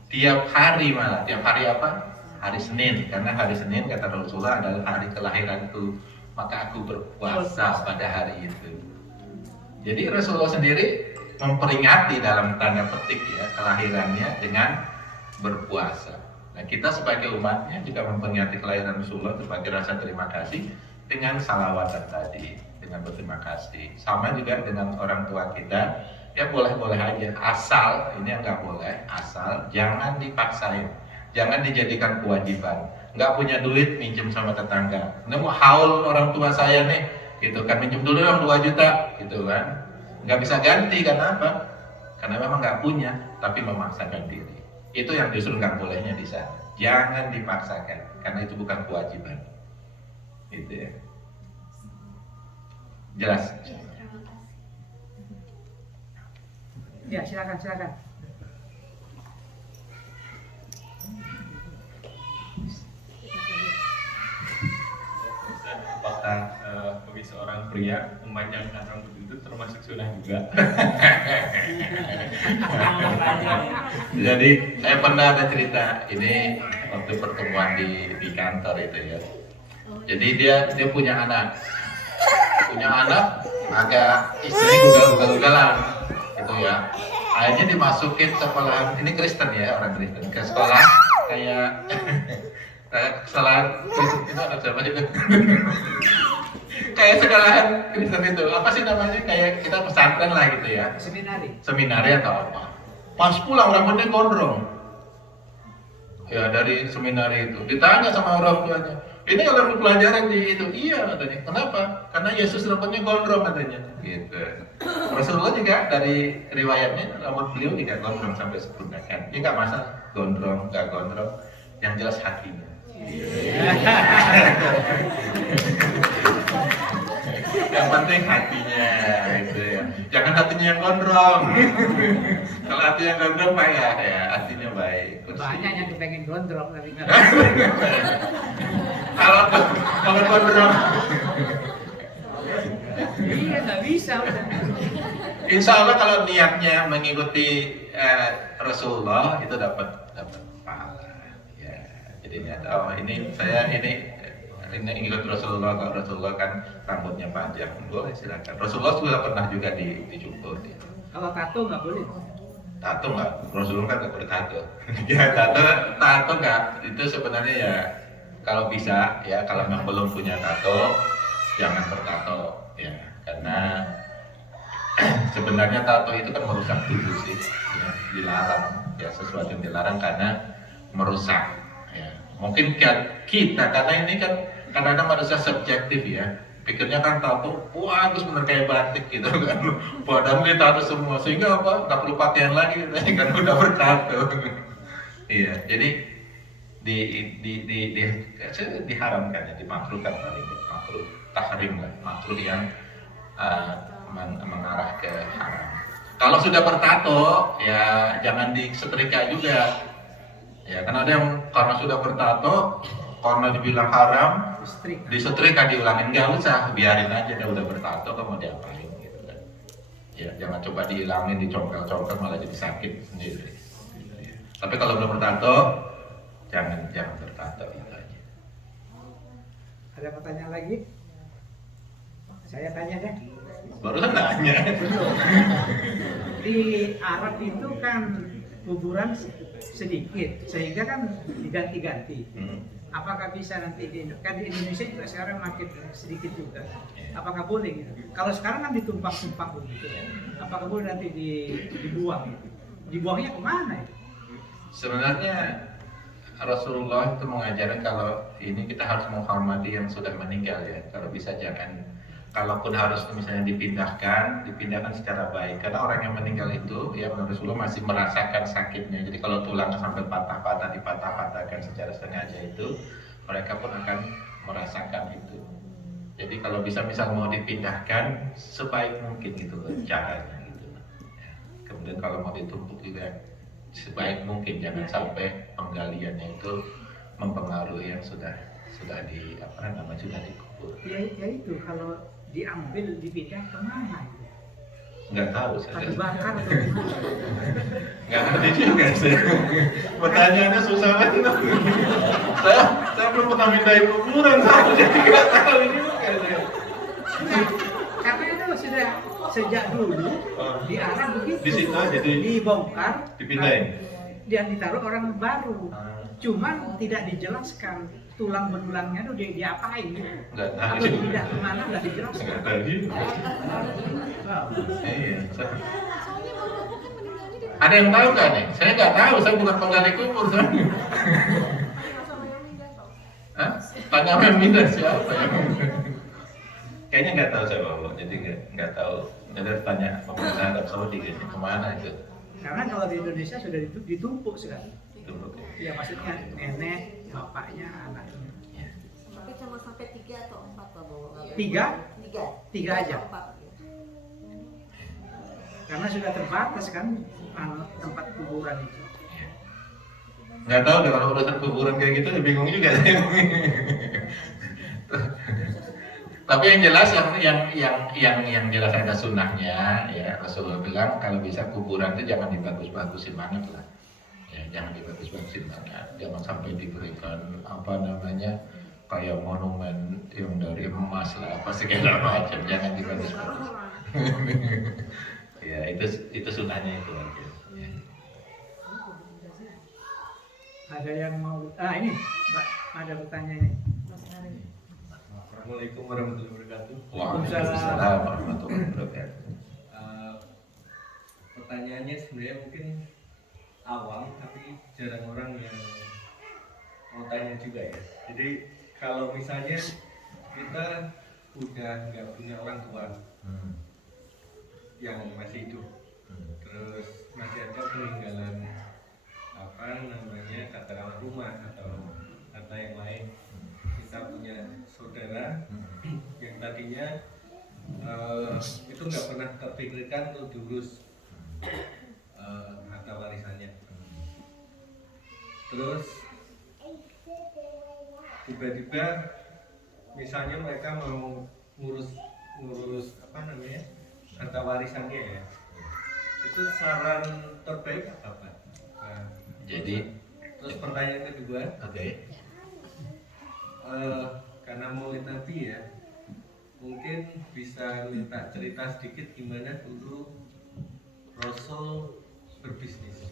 Tiap hari malah, tiap hari apa? Hari Senin, karena hari Senin kata Rasulullah adalah hari kelahiranku, maka aku berpuasa pada hari itu. Jadi Rasulullah sendiri memperingati dalam tanda petik ya kelahirannya dengan berpuasa. Nah kita sebagai umatnya juga memperingati kelahiran Rasulullah sebagai rasa terima kasih dengan salawatan tadi, dengan berterima kasih. Sama juga dengan orang tua kita, ya boleh-boleh aja, asal ini yang nggak boleh, asal jangan dipaksain, jangan dijadikan kewajiban. Nggak punya duit minjem sama tetangga, ini mau haul orang tua saya nih, gitu kan, minjem dulu dong 2 juta, gitu kan, nggak bisa ganti karena apa? Karena memang nggak punya, tapi memaksakan diri. Itu yang justru nggak bolehnya di sana. Jangan dipaksakan, karena itu bukan kewajiban. Gitu ya. Jelas? Ya, terima kasih. Ya, silakan. Apakah bagi seorang pria memanjangkan rambut itu termasuk sunnah juga? Jadi saya pernah ada cerita ini waktu pertemuan di kantor itu ya. Jadi dia punya anak, agak istri ugal-ugalan gitu ya. Akhirnya dimasukin sekolah, ini Kristen ya, orang Kristen, ke sekolah kayak kesalahan Kristen itu anak siapa itu? Kayak sekolahan Kristen itu, apa sih namanya? Kayak kita pesantren lah gitu ya. Seminari atau apa? Pas pulang rambutnya gondrong. Ya dari seminari itu ditanya sama orang tuanya, ini kalau pelajaran di itu, iya katanya. Kenapa? Karena Yesus rambutnya gondrong katanya. Gitu. Rasulullah juga dari riwayatnya rambut beliau juga gondrong sampai sepundakan. Ya nggak masalah, gondrong nggak gondrong, yang jelas hatinya. Yang penting hatinya gitu ya. Jangan hatinya yang gondrong. Kalau hatinya yang gondrong mah ya hatinya baik. Banyak yang kepengen gondrong tapi nggak. Kalau gondrong, Iya nggak bisa. insya Allah kalau niatnya mengikuti Rasulullah itu dapat pahala. Ya, jadi niat ini saya ini ikut Rasulullah. Kalau Rasulullah kan rambutnya panjang, boleh silakan. Rasulullah juga pernah juga dicukur. Ya. Kalau tato nggak boleh. Tato nggak, Rasulullah kan nggak boleh tato. Ya tato nggak, itu sebenarnya ya kalau bisa ya, kalau memang belum punya tato jangan bertato ya, karena sebenarnya tato itu kan merusak tubuh sih, ya, dilarang ya, sesuatu yang dilarang karena merusak ya. Mungkin kita karena ini kan kadang-kadang manusia subjektif ya, pikirnya kan tato bagus bener kayak batik gitu kan, badannya tato semua sehingga apa nggak perlu pakaian lagi kan udah bertato. Iya, jadi diharamkan ya, dimakruhkan paling makruh tahrim lah, makruh yang mengarah ke haram. Kalau sudah bertato ya jangan disetrika juga ya, karena ada yang karena sudah bertato karena dibilang haram disetrika diulangin, nggak usah, biarin aja dia udah bertato, kamu mau diapain gitu kan ya, jangan coba dihilangin, dicongkel-congkel malah jadi sakit sendiri. Tapi kalau belum bertato jangan bertato itu aja. Ada pertanyaan lagi? Saya tanya deh. Barusan nanya. Di Arab itu kan kuburan sedikit, sehingga kan diganti-ganti. Apakah bisa nanti di Indonesia juga sekarang makin sedikit juga? Apakah boleh gitu? Kalau sekarang kan ditumpang-tumpang begitu, apakah boleh nanti dibuang? Dibuangnya kemana ya? Sebenarnya Rasulullah itu mengajarkan kalau ini kita harus menghormati yang sudah meninggal ya. Kalau bisa jangan, kalaupun harus misalnya dipindahkan secara baik. Karena orang yang meninggal itu ya menurut Rasulullah masih merasakan sakitnya. Jadi kalau tulangnya sampai patah-patah, dipatah-patahkan secara sengaja itu, mereka pun akan merasakan itu. Jadi kalau bisa misal mau dipindahkan sebaik mungkin gitu caranya gitu. Ya. Kemudian kalau mau ditumpuk juga sebaik mungkin, jangan sampai penggaliannya itu mempengaruhi yang sudah di sudah Ya itu kalau diambil dipindah kemana? Nggak tahu saya. Dibakar atau gimana? Nggak ngerti juga saya. Pertanyaannya susah banget. Saya belum pernah pindahin kuburan, saya jadi nggak tahu juga saya. Karena itu sudah sejak dulu di Arab begitu. Di situ aja dibongkar, dipindahin. Dan ditaruh orang baru. Cuman tidak dijelaskan tulang benulangnya itu diapain gitu. Nggak tahu Atau juga. tidak kemana nggak dijelaskan. Nggak tahu juga. Iya. Ada yang tahu nggak nih? Saya nggak tahu. Saya bukan penggali kubur. Saya. Hah? Tanya yang minta siapa ya? Kayaknya nggak tahu saya bawa. Jadi nggak tahu. Jadi tanya pemerintah Arab Saudi kayaknya kemana itu. Karena kalau di Indonesia sudah ditumpuk sekali. Tumpuk ya. Ya maksudnya nenek, bapaknya, anaknya. Tapi cuma sampai 3 atau 4 lah bawa. 3? 3 aja. 4. Karena sudah terbatas kan tempat kuburan itu. Nggak tahu deh kalau urusan kuburan kayak gitu, bingung juga saya. Tapi yang jelas yang jelas ada sunnahnya ya, Rasulullah bilang kalau bisa kuburan itu jangan dibagus-bagusin banget lah. Ya, jangan dibagus-bagusin banget. Jangan sampai diberikan apa namanya kayak monumen yang dari emas lah apa segala macam, jangan dibagus-bagus. Ya itu sunnahnya itu aja. Ya. Ada yang mau ini Mbak, ada pertanyaan ini. Assalamualaikum warahmatullahi wabarakatuh. Waalaikumsalam warahmatullahi wabarakatuh. Pertanyaannya sebenarnya mungkin awam, tapi jarang orang yang mau tanya juga ya. Jadi kalau misalnya kita udah nggak punya orang tua yang masih hidup, terus masih ada peninggalan apa namanya katakanlah rumah atau harta yang lain, kita punya saudara yang tadinya itu nggak pernah terpikirkan untuk diurus harta warisannya, terus tiba-tiba misalnya mereka mau ngurus apa namanya harta warisannya ya, itu saran terbaik apa Pak? Nah, Jadi terus pertanyaan kedua, oke. karena Maulid Nabi ya, mungkin bisa minta cerita sedikit gimana dulu Rasul berbisnis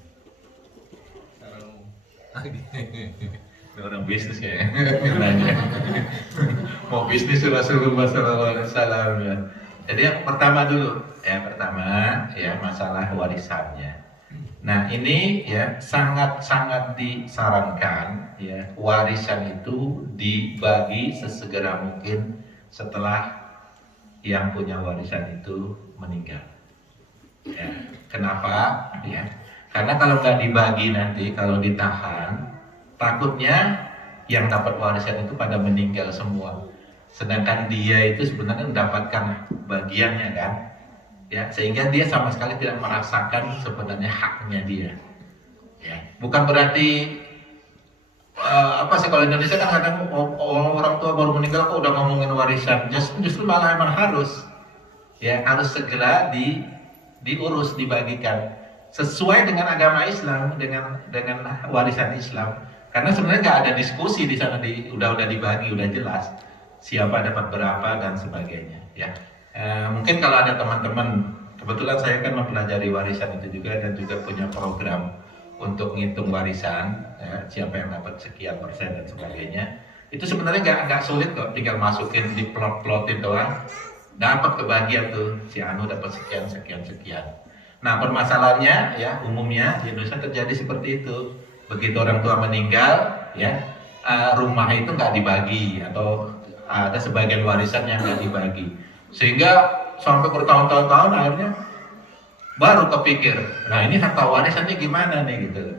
secara umum. Orang bisnis ya, nanya. Mau bisnis Rasulullah SAW ya. Jadi yang pertama dulu, masalah warisannya. Nah ini ya sangat disarankan ya warisan itu dibagi sesegera mungkin setelah yang punya warisan itu meninggal. Ya, kenapa? Ya, karena kalau nggak dibagi nanti, kalau ditahan, takutnya yang dapat warisan itu pada meninggal semua. Sedangkan dia itu sebenarnya mendapatkan bagiannya kan, ya, sehingga dia sama sekali tidak merasakan sebenarnya haknya dia. Ya, bukan berarti apa sih kalau Indonesia kan kadang orang tua baru meninggal kok udah ngomongin warisan, justru malah emang harus segera diurus, dibagikan sesuai dengan agama Islam, dengan warisan Islam. Karena sebenarnya nggak ada diskusi di sana, udah dibagi, udah jelas siapa dapat berapa dan sebagainya. Ya, mungkin kalau ada teman-teman, kebetulan saya kan mempelajari warisan itu juga dan juga punya program untuk ngitung warisan, ya, siapa yang dapat sekian persen dan sebagainya. Itu sebenarnya nggak sulit kok, tinggal masukin di plot-plotin doang, dapat kebagian tuh si Anu dapat sekian. Nah permasalahannya ya umumnya di Indonesia terjadi seperti itu. Begitu orang tua meninggal, ya rumah itu nggak dibagi atau ada sebagian warisan yang nggak dibagi, sehingga sampai bertahun-tahun akhirnya baru kepikir, nah ini harta warisannya gimana nih gitu.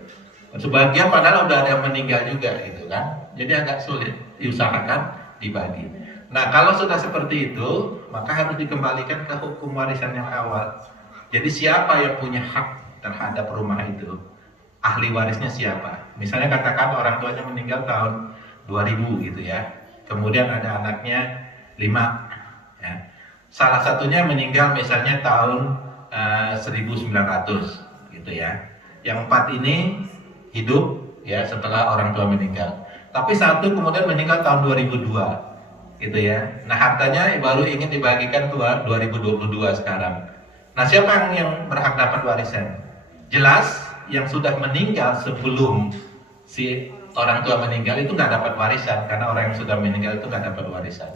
Sebagian padahal udah ada yang meninggal juga gitu kan, jadi agak sulit diusahakan dibagi. Nah kalau sudah seperti itu, maka harus dikembalikan ke hukum warisan yang awal. Jadi siapa yang punya hak terhadap rumah itu? Ahli warisnya siapa? Misalnya katakan orang tuanya meninggal tahun 2000 gitu ya. Kemudian ada anaknya 5 ya. Salah satunya meninggal misalnya tahun 1900 gitu ya. Yang 4 ini hidup ya setelah orang tua meninggal. Tapi satu kemudian meninggal tahun 2002 gitu ya. Nah, hartanya baru ingin dibagikan 2022 sekarang. Nah, siapa yang berhak dapat warisan? Jelas yang sudah meninggal sebelum si orang tua meninggal itu nggak dapat warisan, karena orang yang sudah meninggal itu nggak dapat warisan.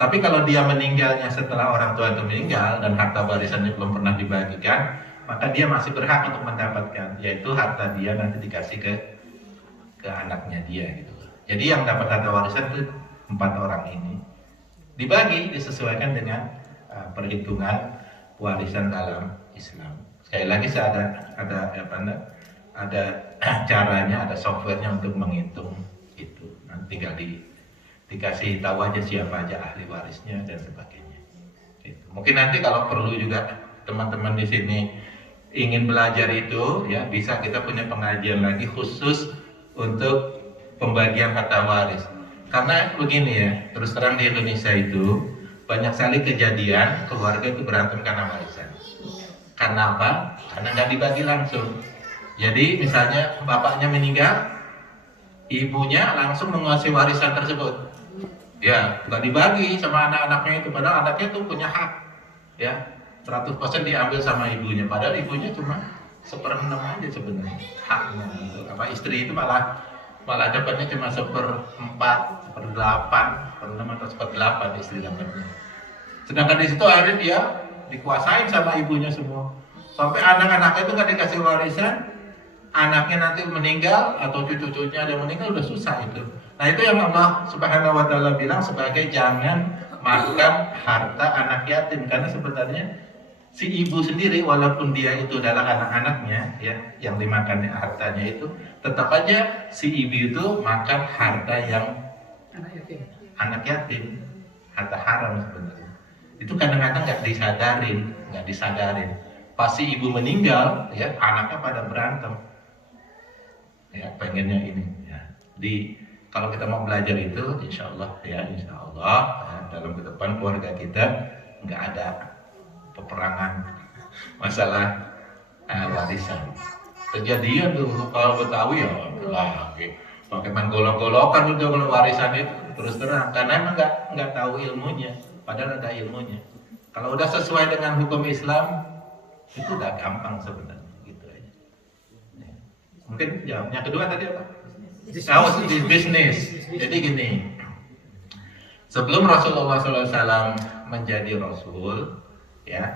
Tapi kalau dia meninggalnya setelah orang tua itu meninggal dan harta warisannya belum pernah dibagikan, maka dia masih berhak untuk mendapatkan, yaitu harta dia nanti dikasih ke anaknya dia gitu. Jadi yang dapat harta warisan itu 4 orang ini. Dibagi disesuaikan dengan perhitungan warisan dalam Islam. Sekali lagi ada caranya, ada softwarenya untuk menghitung itu. Nanti tinggal dikasih tahu aja siapa aja ahli warisnya dan sebagainya. Gitu. Mungkin nanti kalau perlu juga teman-teman di sini ingin belajar itu, ya bisa kita punya pengajian lagi khusus untuk pembagian harta waris. Karena begini ya, terus terang di Indonesia itu banyak sekali kejadian keluarga itu berantem karena warisan. Karena apa? Karena nggak dibagi langsung. Jadi misalnya bapaknya meninggal, ibunya langsung menguasai warisan tersebut. Ya, nggak dibagi sama anak-anaknya itu, padahal anaknya itu punya hak. Ya, 100% diambil sama ibunya, padahal ibunya cuma 1/6 aja sebenarnya haknya. Apa istri itu malah dapatnya cuma 1/4, 1/8, 1/6 atau 1/8 istri dapatnya. Sedangkan di situ akhirnya dia dikuasain sama ibunya semua. Sampai anak-anaknya itu nggak dikasih warisan, anaknya nanti meninggal atau cucu-cucunya ada meninggal, udah susah itu. Nah, itu yang Allah Subhanahu wa taala bilang sebagai jangan makan harta anak yatim, karena sebenarnya si ibu sendiri walaupun dia itu adalah anak-anaknya ya yang dimakan hartanya itu, tetap aja si ibu itu makan harta yang anak yatim, harta haram sebenarnya. Itu kadang-kadang nggak disadarin. Pas si ibu meninggal, ya anaknya pada berantem, ya pengennya ini. Ya. Kalau kita mau belajar itu, insya Allah ya dalam ke depan keluarga kita nggak ada peperangan masalah warisan. Kejadian tuh kalau Betawi ya lagi pakai main golok-golokan udah kalau warisan itu terus terang, karena emang nggak tahu ilmunya, padahal ada ilmunya. Kalau udah sesuai dengan hukum Islam itu udah gampang sebenarnya gitu aja. Ya. Mungkin yang kedua tadi apa? Bisnis. Jadi gini, sebelum Rasulullah SAW menjadi Rasul, ya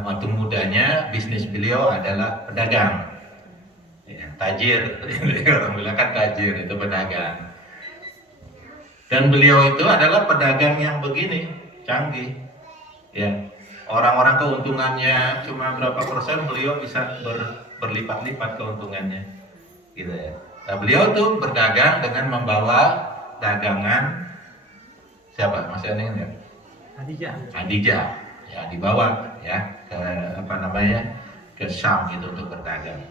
waktu mudanya bisnis beliau adalah pedagang, ya, tajir. Orang bilang kan tajir itu pedagang. Dan beliau itu adalah pedagang yang begini, canggih. Ya, orang-orang keuntungannya cuma berapa persen, beliau bisa berlipat-lipat keuntungannya, gitu ya. Nah, beliau tuh berdagang dengan membawa dagangan siapa? Masih ada nggak? Khadijah, ya dibawa ya ke Syam gitu untuk berdagang.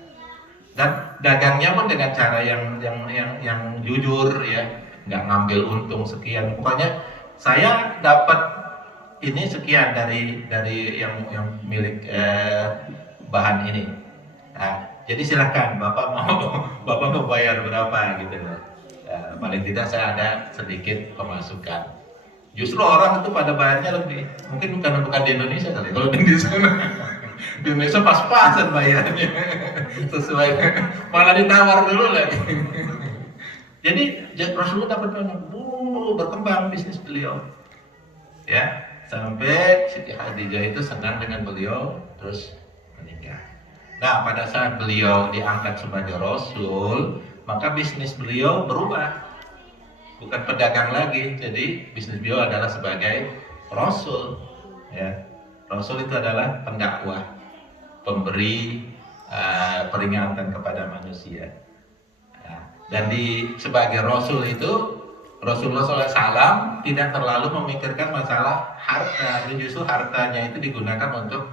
Dan dagangnya pun dengan cara yang jujur ya, nggak ngambil untung sekian. Pokoknya saya dapat ini sekian dari yang milik bahan ini. Nah, jadi silahkan Bapak mau bayar berapa gitu loh. Ya, paling tidak saya ada sedikit pemasukan. Justru orang itu pada bayarnya lebih, mungkin bukan di Indonesia kali. Kalau di sana di Indonesia pas-pasan bayarnya sesuai, malah ditawar dulu lagi. Jadi Rasulullah dapat banyak, berkembang bisnis beliau. Ya, sampai Siti Khadijah itu senang dengan beliau, terus menikah. Nah, pada saat beliau diangkat sebagai Rasul, maka bisnis beliau berubah. Bukan pedagang lagi, jadi bisnis beliau adalah sebagai Rasul. Ya. Rasul itu adalah pendakwah, pemberi peringatan kepada manusia. Nah, dan sebagai Rasul itu, Rasulullah SAW tidak terlalu memikirkan masalah harta, justru hartanya itu digunakan untuk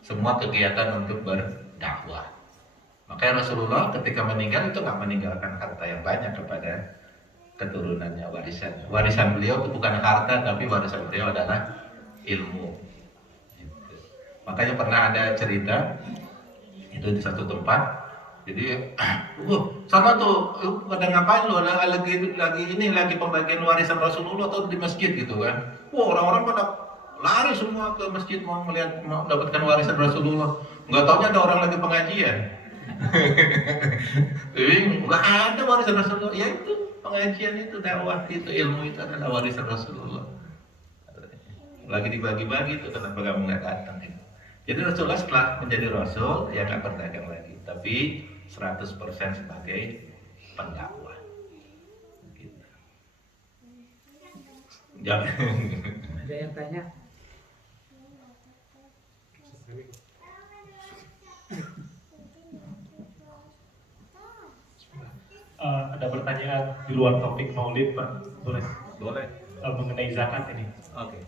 semua kegiatan untuk berdakwah. Makanya Rasulullah ketika meninggal itu nggak meninggalkan harta yang banyak kepada keturunannya, warisan beliau itu bukan harta, tapi warisan beliau adalah ilmu. Gitu. Makanya pernah ada cerita itu di satu tempat. Jadi, sana tuh pada ngapain lo? Lagi pembagian warisan Rasulullah atau di masjid gitu kan? Orang-orang pada lari semua ke masjid mau dapatkan warisan Rasulullah. Nggak taunya ada orang lagi pengajian. Jadi nggak ada warisan Rasulullah. Ya itu pengajian itu, dakwah itu, ilmu itu adalah warisan Rasulullah. Lagi dibagi-bagi itu, kenapa kamu nggak datang? Jadi Rasulullah setelah menjadi Rasul ya nggak berdagang lagi, tapi 100% sebagai pendakwah. Gitu. Jangan. Ada yang tanya? Ada pertanyaan di luar topik maulid, Pak? Boleh? Boleh. Mengenai zakat ini. Oke.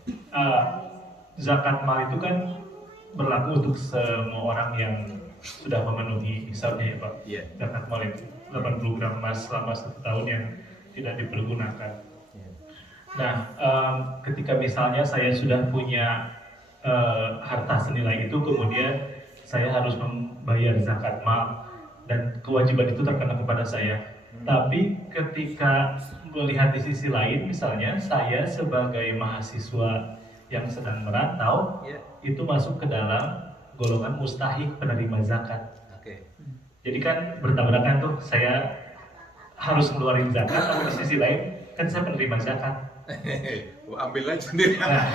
Zakat mal itu kan berlaku untuk semua orang yang sudah memenuhi misalnya ya Pak. Iya. Zakat mal itu 80 gram emas selama 1 tahun yang tidak dipergunakan. Nah, ketika misalnya saya sudah punya harta senilai itu, kemudian saya harus membayar zakat mal dan kewajiban itu terkena kepada saya. Tapi ketika melihat di sisi lain, misalnya saya sebagai mahasiswa yang sedang merantau, itu masuk ke dalam golongan mustahik penerima zakat. Oke. Jadi kan bertabrakan tuh, saya harus ngeluarin zakat, tapi di sisi lain kan saya penerima zakat. Ambil aja sendiri. Nah,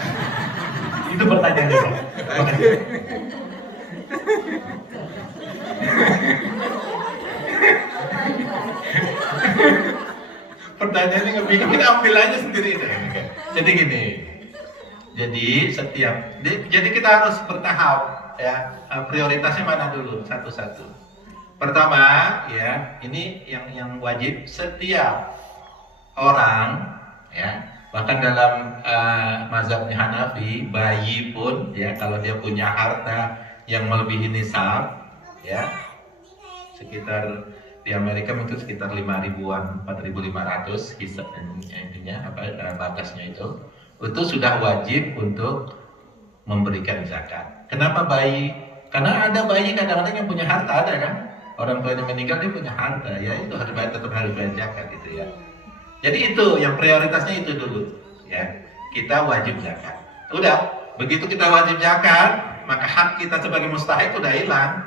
itu pertanyaannya Pak. Pertanyaannya ngebikin, ambil aja sendiri. Jadi gini. Jadi kita harus bertahap ya. Prioritasnya mana dulu satu-satu. Pertama ya, ini yang wajib setiap orang ya, bahkan dalam mazhabnya Hanafi, bayi pun ya kalau dia punya harta yang melebihi nisab ya, sekitar di Amerika mungkin sekitar 5.000-an, 4.500 hisab intinya batasnya itu sudah wajib untuk memberikan zakat. Kenapa bayi? Karena ada bayi kadang-kadang yang punya harta, ada kan? Orang tuanya meninggal dia punya harta, ya itu tetap harus bayar zakat gitu ya. Jadi itu yang prioritasnya itu dulu ya. Kita wajib zakat. Udah, begitu kita wajib zakat, maka hak kita sebagai mustahik udah hilang.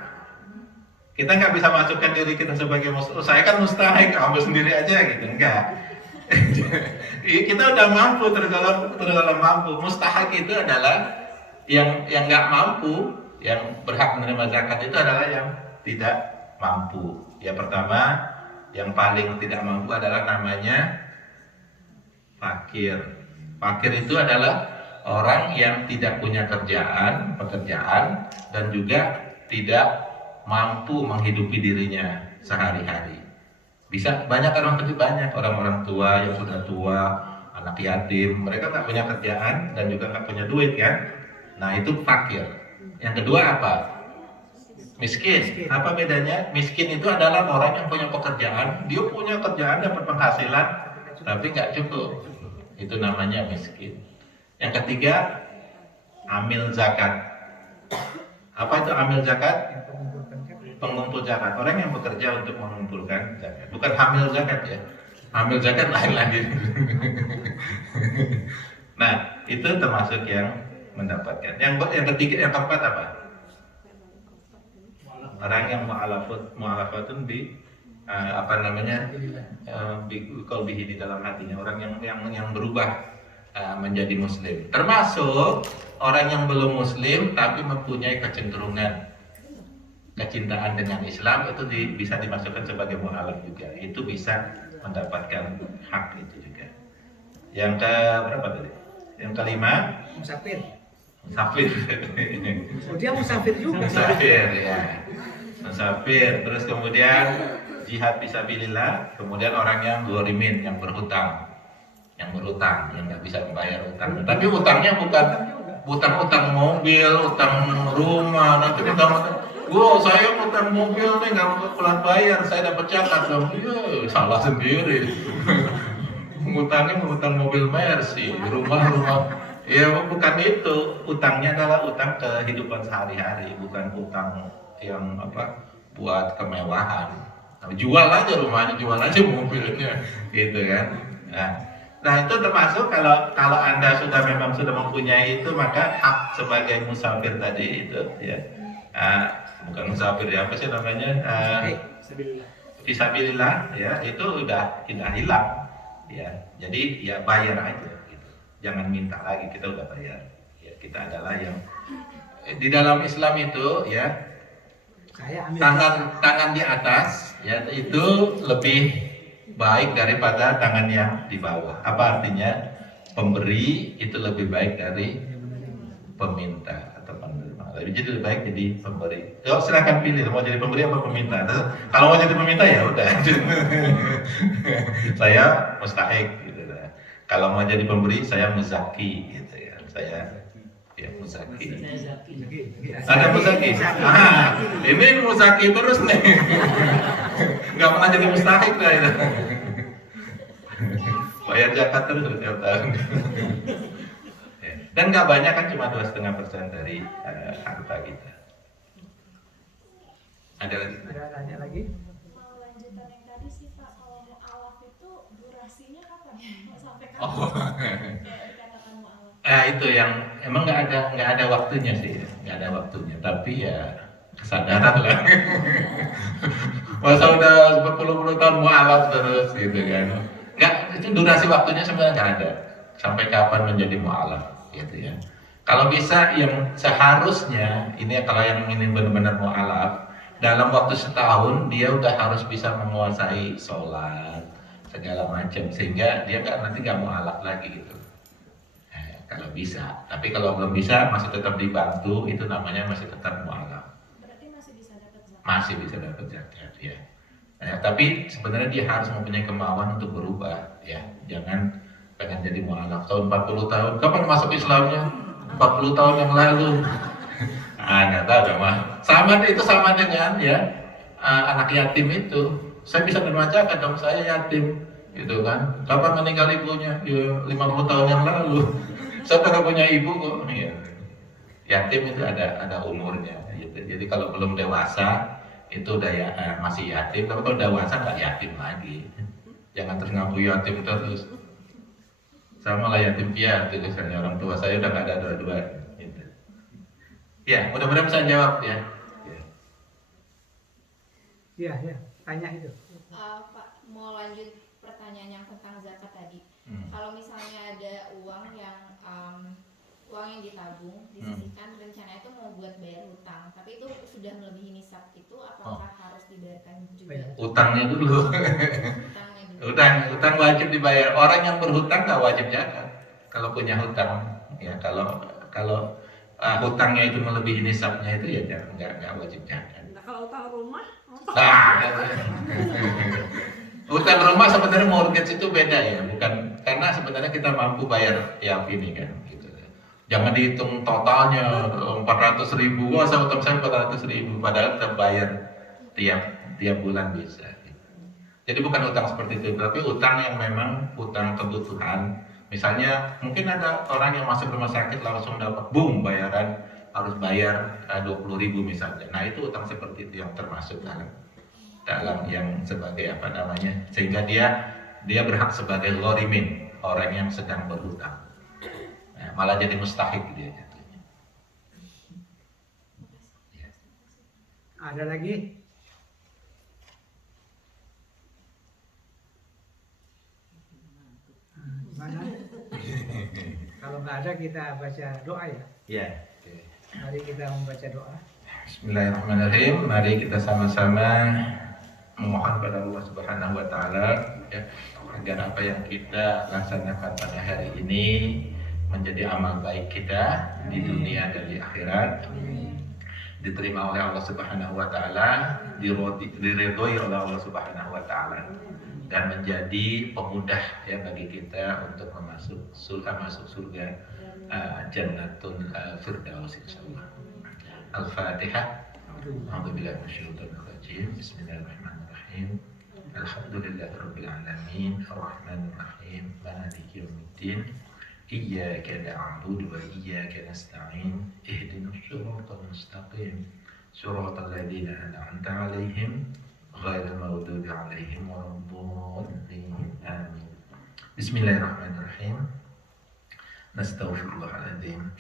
Kita nggak bisa masukkan diri kita sebagai mustahik. Saya kan mustahik, ambil sendiri aja gitu, enggak. Kita udah mampu, tergolong mampu. Mustahik itu adalah yang nggak mampu, yang berhak menerima zakat itu adalah yang tidak mampu. Ya pertama, yang paling tidak mampu adalah namanya fakir. Fakir itu adalah orang yang tidak punya pekerjaan dan juga tidak mampu menghidupi dirinya sehari-hari. Bisa banyak orang tua yang sudah tua, anak yatim, mereka nggak punya kerjaan dan juga nggak punya duit kan. Nah itu fakir. Yang kedua apa? Miskin. Apa bedanya? Miskin itu adalah orang yang punya pekerjaan, dia punya kerjaan, dapat penghasilan, tapi nggak cukup. Itu namanya miskin. Yang ketiga, amil zakat. Apa itu amil zakat? Pengumpul zakat. Orang yang bekerja untuk mengumpulkan zakat. Bukan hamil zakat ya. Hamil zakat lain lagi. Nah, itu termasuk yang mendapatkan. Yang ketiga, yang keempat apa? Orang yang mu'alafatun bi qalbihi di dalam hatinya, orang yang berubah menjadi muslim. Termasuk orang yang belum muslim tapi mempunyai kecintaan dengan Islam, itu bisa dimasukkan sebagai mu'alaf juga. Itu bisa mendapatkan hak itu juga. Yang ke berapa tadi? Yang kelima, Musafir. Oh, dia musafir juga. Musafir ya. Musafir, terus kemudian jihad fisabilillah, kemudian orang yang ghorimin, yang berhutang, yang nggak bisa membayar utang. Tapi utangnya bukan utang mobil, utang rumah, nanti saya utang mobil nih nggak pelan bayar, saya dapat catat dong. Salah sendiri. ngutang mobil Mercy, rumah. Ya bukan itu, utangnya adalah utang kehidupan sehari-hari, bukan utang yang buat kemewahan. Jual aja rumahnya, jual aja mobilnya, gitu kan. Nah itu termasuk kalau Anda memang sudah mempunyai itu, maka hak sebagai musafir tadi itu ya. Bukan musafir ya, apa sih namanya? Fisabilillah ya, itu udah hilang ya. Jadi ya bayar aja gitu. Jangan minta lagi, kita udah bayar. Ya, kita adalah yang di dalam Islam itu ya, tangan di atas ya itu lebih baik daripada tangan yang di bawah. Apa artinya? Pemberi itu lebih baik dari peminta atau penerima. Jadi lebih baik jadi pemberi. Silakan pilih mau jadi pemberi apa peminta. Kalau mau jadi peminta ya udah. Saya mustahik gitu. Kalau mau jadi pemberi saya muzaki gitu ya. Saya ya muzaki. Ada muzaki. Ini muzaki terus nih. Nggak pernah jadi mustahik lah itu. Bayar zakat terus setiap tahun. Dan nggak banyak kan, cuma 2,5% dari harta kita. Ada lagi? Mau lanjutan yang tadi sih Pak, kalau mu'alaf itu durasinya kapan? Sampai kapan? Dikatakan mu'alaf? Itu yang emang nggak ada waktunya sih, nggak ada waktunya. Tapi ya kesadaran lah. Masa udah berpuluh-puluh tahun mu'alaf terus gitu kan? Nggak, itu durasi waktunya sebenarnya nggak ada. Sampai kapan menjadi mu'alaf? Gitu ya. Kalau bisa yang seharusnya ini kalau yang ini benar-benar mu'alaf, dalam waktu setahun dia udah harus bisa menguasai sholat segala macam sehingga dia nanti nggak mu'alaf lagi gitu. Kalau bisa, tapi kalau belum bisa masih tetap dibantu, itu namanya masih tetap mu'alaf. Berarti masih bisa dapat zakat? Masih bisa dapat zakat ya. Tapi sebenarnya dia harus mempunyai kemauan untuk berubah ya. Jangan pengen jadi mu'alaf tahun 40 tahun. Kapan masuk Islamnya? 40 tahun yang lalu. Nggak tahu mah. Sama dengan ya anak yatim itu. Saya bisa menerima dong, saya yatim gitu kan. Kapan meninggal ibunya? Ya 50 tahun yang lalu. Saya nggak punya ibu kok. Ya. Yatim itu ada umurnya gitu. Jadi kalau belum dewasa itu udah masih yatim, tapi kalau dewasa nggak yatim lagi. Jangan terus ngaku yatim terus. Sama lah yatim piatu, misalnya orang tua saya udah nggak ada dua-dua. Gitu. Ya, mudah-mudahan bisa jawab ya. Iya, tanya itu. Pak, mau lanjut pertanyaan yang tentang zakat tadi. Kalau misalnya ada uang yang ditabung, disisihkan, rencana itu mau buat bayar hutang, tapi itu sudah melebihi nisab, itu apakah harus dibayarkan juga? Utangnya dulu. Utang wajib dibayar. Orang yang berhutang nggak wajib zakat. Kalau punya hutang, ya kalau hutangnya itu melebihi nisabnya itu ya nggak wajib zakat. Nah, kalau utang rumah? Utang rumah sebenarnya mortgage itu beda ya, bukan karena sebenarnya kita mampu bayar yang ini kan. Gitu. Jangan dihitung totalnya 400.000. Wah, utang saya 400.000, padahal kita bayar tiap bulan bisa. Jadi bukan utang seperti itu, tapi utang yang memang utang kebutuhan. Misalnya mungkin ada orang yang masuk rumah sakit langsung dapat boom bayaran, harus bayar 20.000 misalnya. Nah itu utang seperti itu yang termasuk dalam yang sebagai apa namanya, sehingga dia berhak sebagai ghorimin, orang yang sedang berhutang. Nah, malah jadi mustahik dia jatuhnya. Ada lagi? Mana? Kalau nggak ada kita baca doa ya. Iya. Mari kita membaca doa. Bismillahirrahmanirrahim. Mari kita sama-sama memohon pada Allah Subhanahu wa taala ya, agar apa yang kita laksanakan pada hari ini menjadi amal baik kita di dunia dan di akhirat. Diterima oleh Allah Subhanahu wa taala, diridhoi oleh Allah Subhanahu wa taala, dan menjadi pemudah ya bagi kita untuk masuk surga Jannatul Firdaus insyaallah. Al-Fatihah. A'udzubillahi minasyaitonir rajim. Bismillahirrahmanirrahim. Alhamdulillahirabbil alamin, arrahmanir rahim, maliki yaumiddin. Iyyaka na'budu wa iyyaka nasta'in. Ihdinas siratal mustaqim. Siratal ladzina an'amta 'alaihim ghairil maghdubi 'alaihim waladdallin. Amin. Bismillahirrahmanirrahim. Nastaghfirullahaladzim.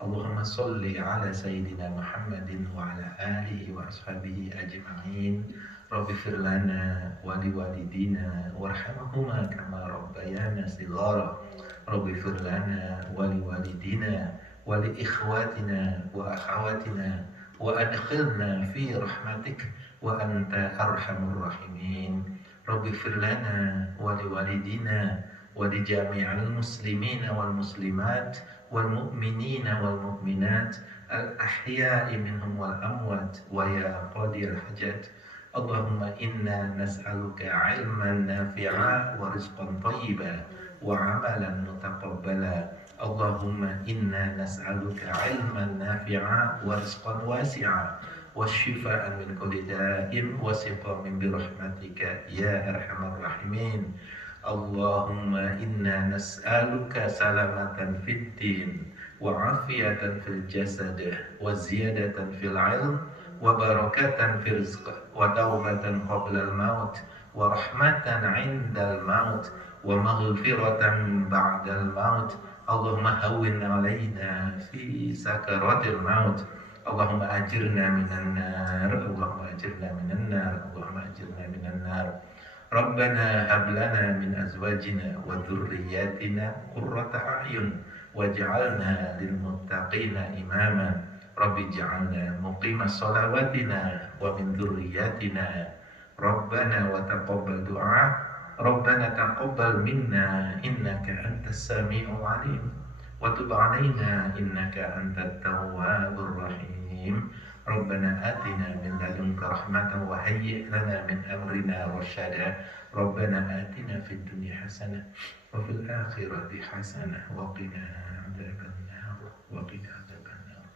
Allahumma salli ala Sayyidina Muhammadin wa ala alihi wa ashabihi ajma'in. Rabbi firlana wa liwalidina warhamhuma kama rabbayana shighara. Rabbi firlana wa liwalidina wa li ikhwatina wa akhawatina wa adkhilna fi rahmatik wa anta arhamur rahimin. Rabbi firlana wa liwalidina wa li jami'al muslimina wal muslimat wal mu'minina wal mu'minat al ahya'i minhum wal amwat wa ya qadiyal hajat. Allahumma inna nas'aluka ilman nafi'a wa rizqan thayyiban wa amalan mutaqabbala. Allahumma inna nas'aluka ilman nafi'a wa rizqan wasi'a wa shifaan min kulli da'in wa siqamin bi rahmatika ya arhamar rahimin. Allahumma inna nas'aluka salamatan fid din wa afiyatan fil jasad wa ziyadatan fil ilm wa barakatan fil rizq wa taubatan qabla al maut wa rahmatan 'inda al maut wa maghfiratan ba'da al maut. Allahumma hawwin 'alaina fi sakaratil maut. Allahumma ajirna minan nar. Allahumma ajirna minan nar. Allahumma ajirna minan nar. Rabbana hab lana min azwajina wa dhurriyyatina qurrata a'yun waj'alna lil muttaqina imama. Rabbi ij'alna muqimas shalawatina wa min dhurriyyatina. Rabbana wa taqabbal du'a. Rabbana taqabbal minna innaka antas sami'ul 'alim wa tub 'alaina innaka antat tawwabur rahim. Rabbana atina min ladunka rahmatan wa hayyi' lana min amrina rasyada. Rabbana atina fid dunya hasanah wa fil akhirati hasanah wa qina adzabannar wa qina adzabannar.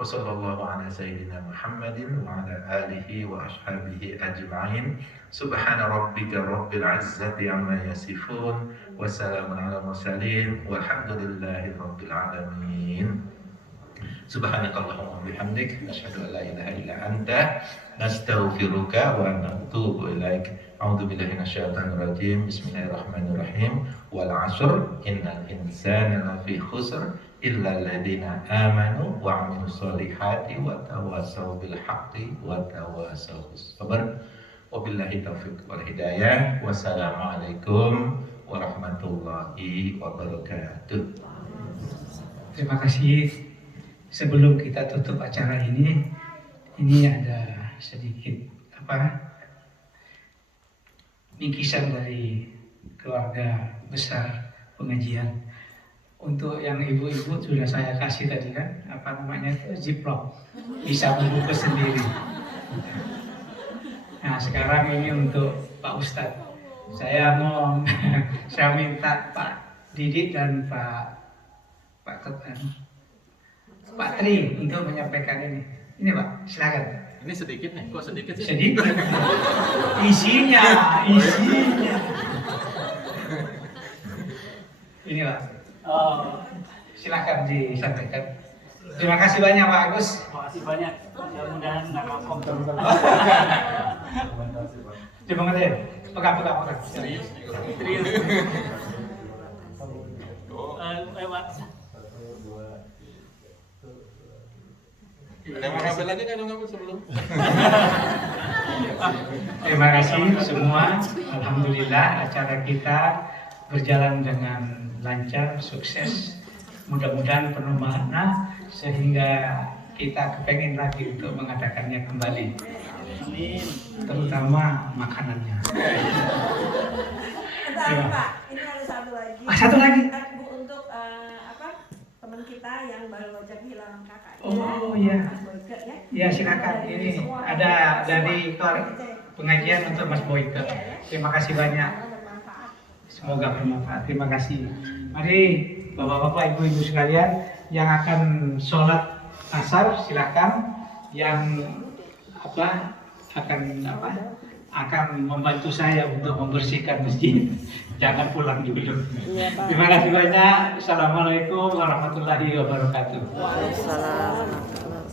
Wa sallallahu ala sayyidina Muhammadin wa ala alihi wa ashabihi ajma'in. Subhana rabbika rabbil izzati amma yasifun wa salamun ala mursalin walhamdulillahi rabbil alamin. Subhanakallahumma bihamdik asyhadu an la ilaha illa anta nastaghfiruka wa natubu ilaik. A'udzu billahi minasyaitonir rajim. Bismillahirrahmanirrahim. Wal 'ashr innal insana lafi khusr illa alladziina amanu wa 'amilus solihati wa tawassaw bil haqqi wa tawassaw bis sabr. Wabillahi taufiq wal hidayah. Wassalamualaikum warahmatullahi wabarakatuh. Terima kasih. Sebelum kita tutup acara ini ada sedikit bingkisan dari keluarga besar pengajian. Untuk yang ibu-ibu sudah saya kasih tadi kan, ziplock, bisa membungkus sendiri. Nah sekarang ini untuk Pak Ustadz, saya minta Pak Didik dan Pak Tri untuk menyampaikan ini. Ini Pak, silakan. Ini sedikit nih, kok sedikit sih? Sedikit. Isinya. Ini Pak. Silakan disampaikan. Terima kasih banyak Pak Agus. Terima kasih banyak. Mudah-mudahan nggak ngomong terus. Terima kasih. Pegang. Serius. Lewat. Ada yang mau ngambil lagi kan ngambil sebelum? Terima kasih semua. Alhamdulillah acara kita berjalan dengan lancar, sukses. Mudah-mudahan penuh makna sehingga kita kepengen lagi untuk mengadakannya kembali. Amin. Terutama makanannya. Pak, ini ada satu lagi. Satu lagi. Bu, untuk teman kita yang baru aja kehilangan kakak. Oh iya. Mas Boyke ya. Ya silakan. Ini ada dari pengajian untuk Mas Boyke. Terima kasih banyak. Semoga bermanfaat. Terima kasih. Mari Bapak-bapak, Ibu-ibu sekalian yang akan sholat asar silakan. Yang akan membantu saya untuk membersihkan masjid. Jangan pulang dulu. Terima kasih banyak. Assalamualaikum warahmatullahi wabarakatuh. Waalaikumsalam.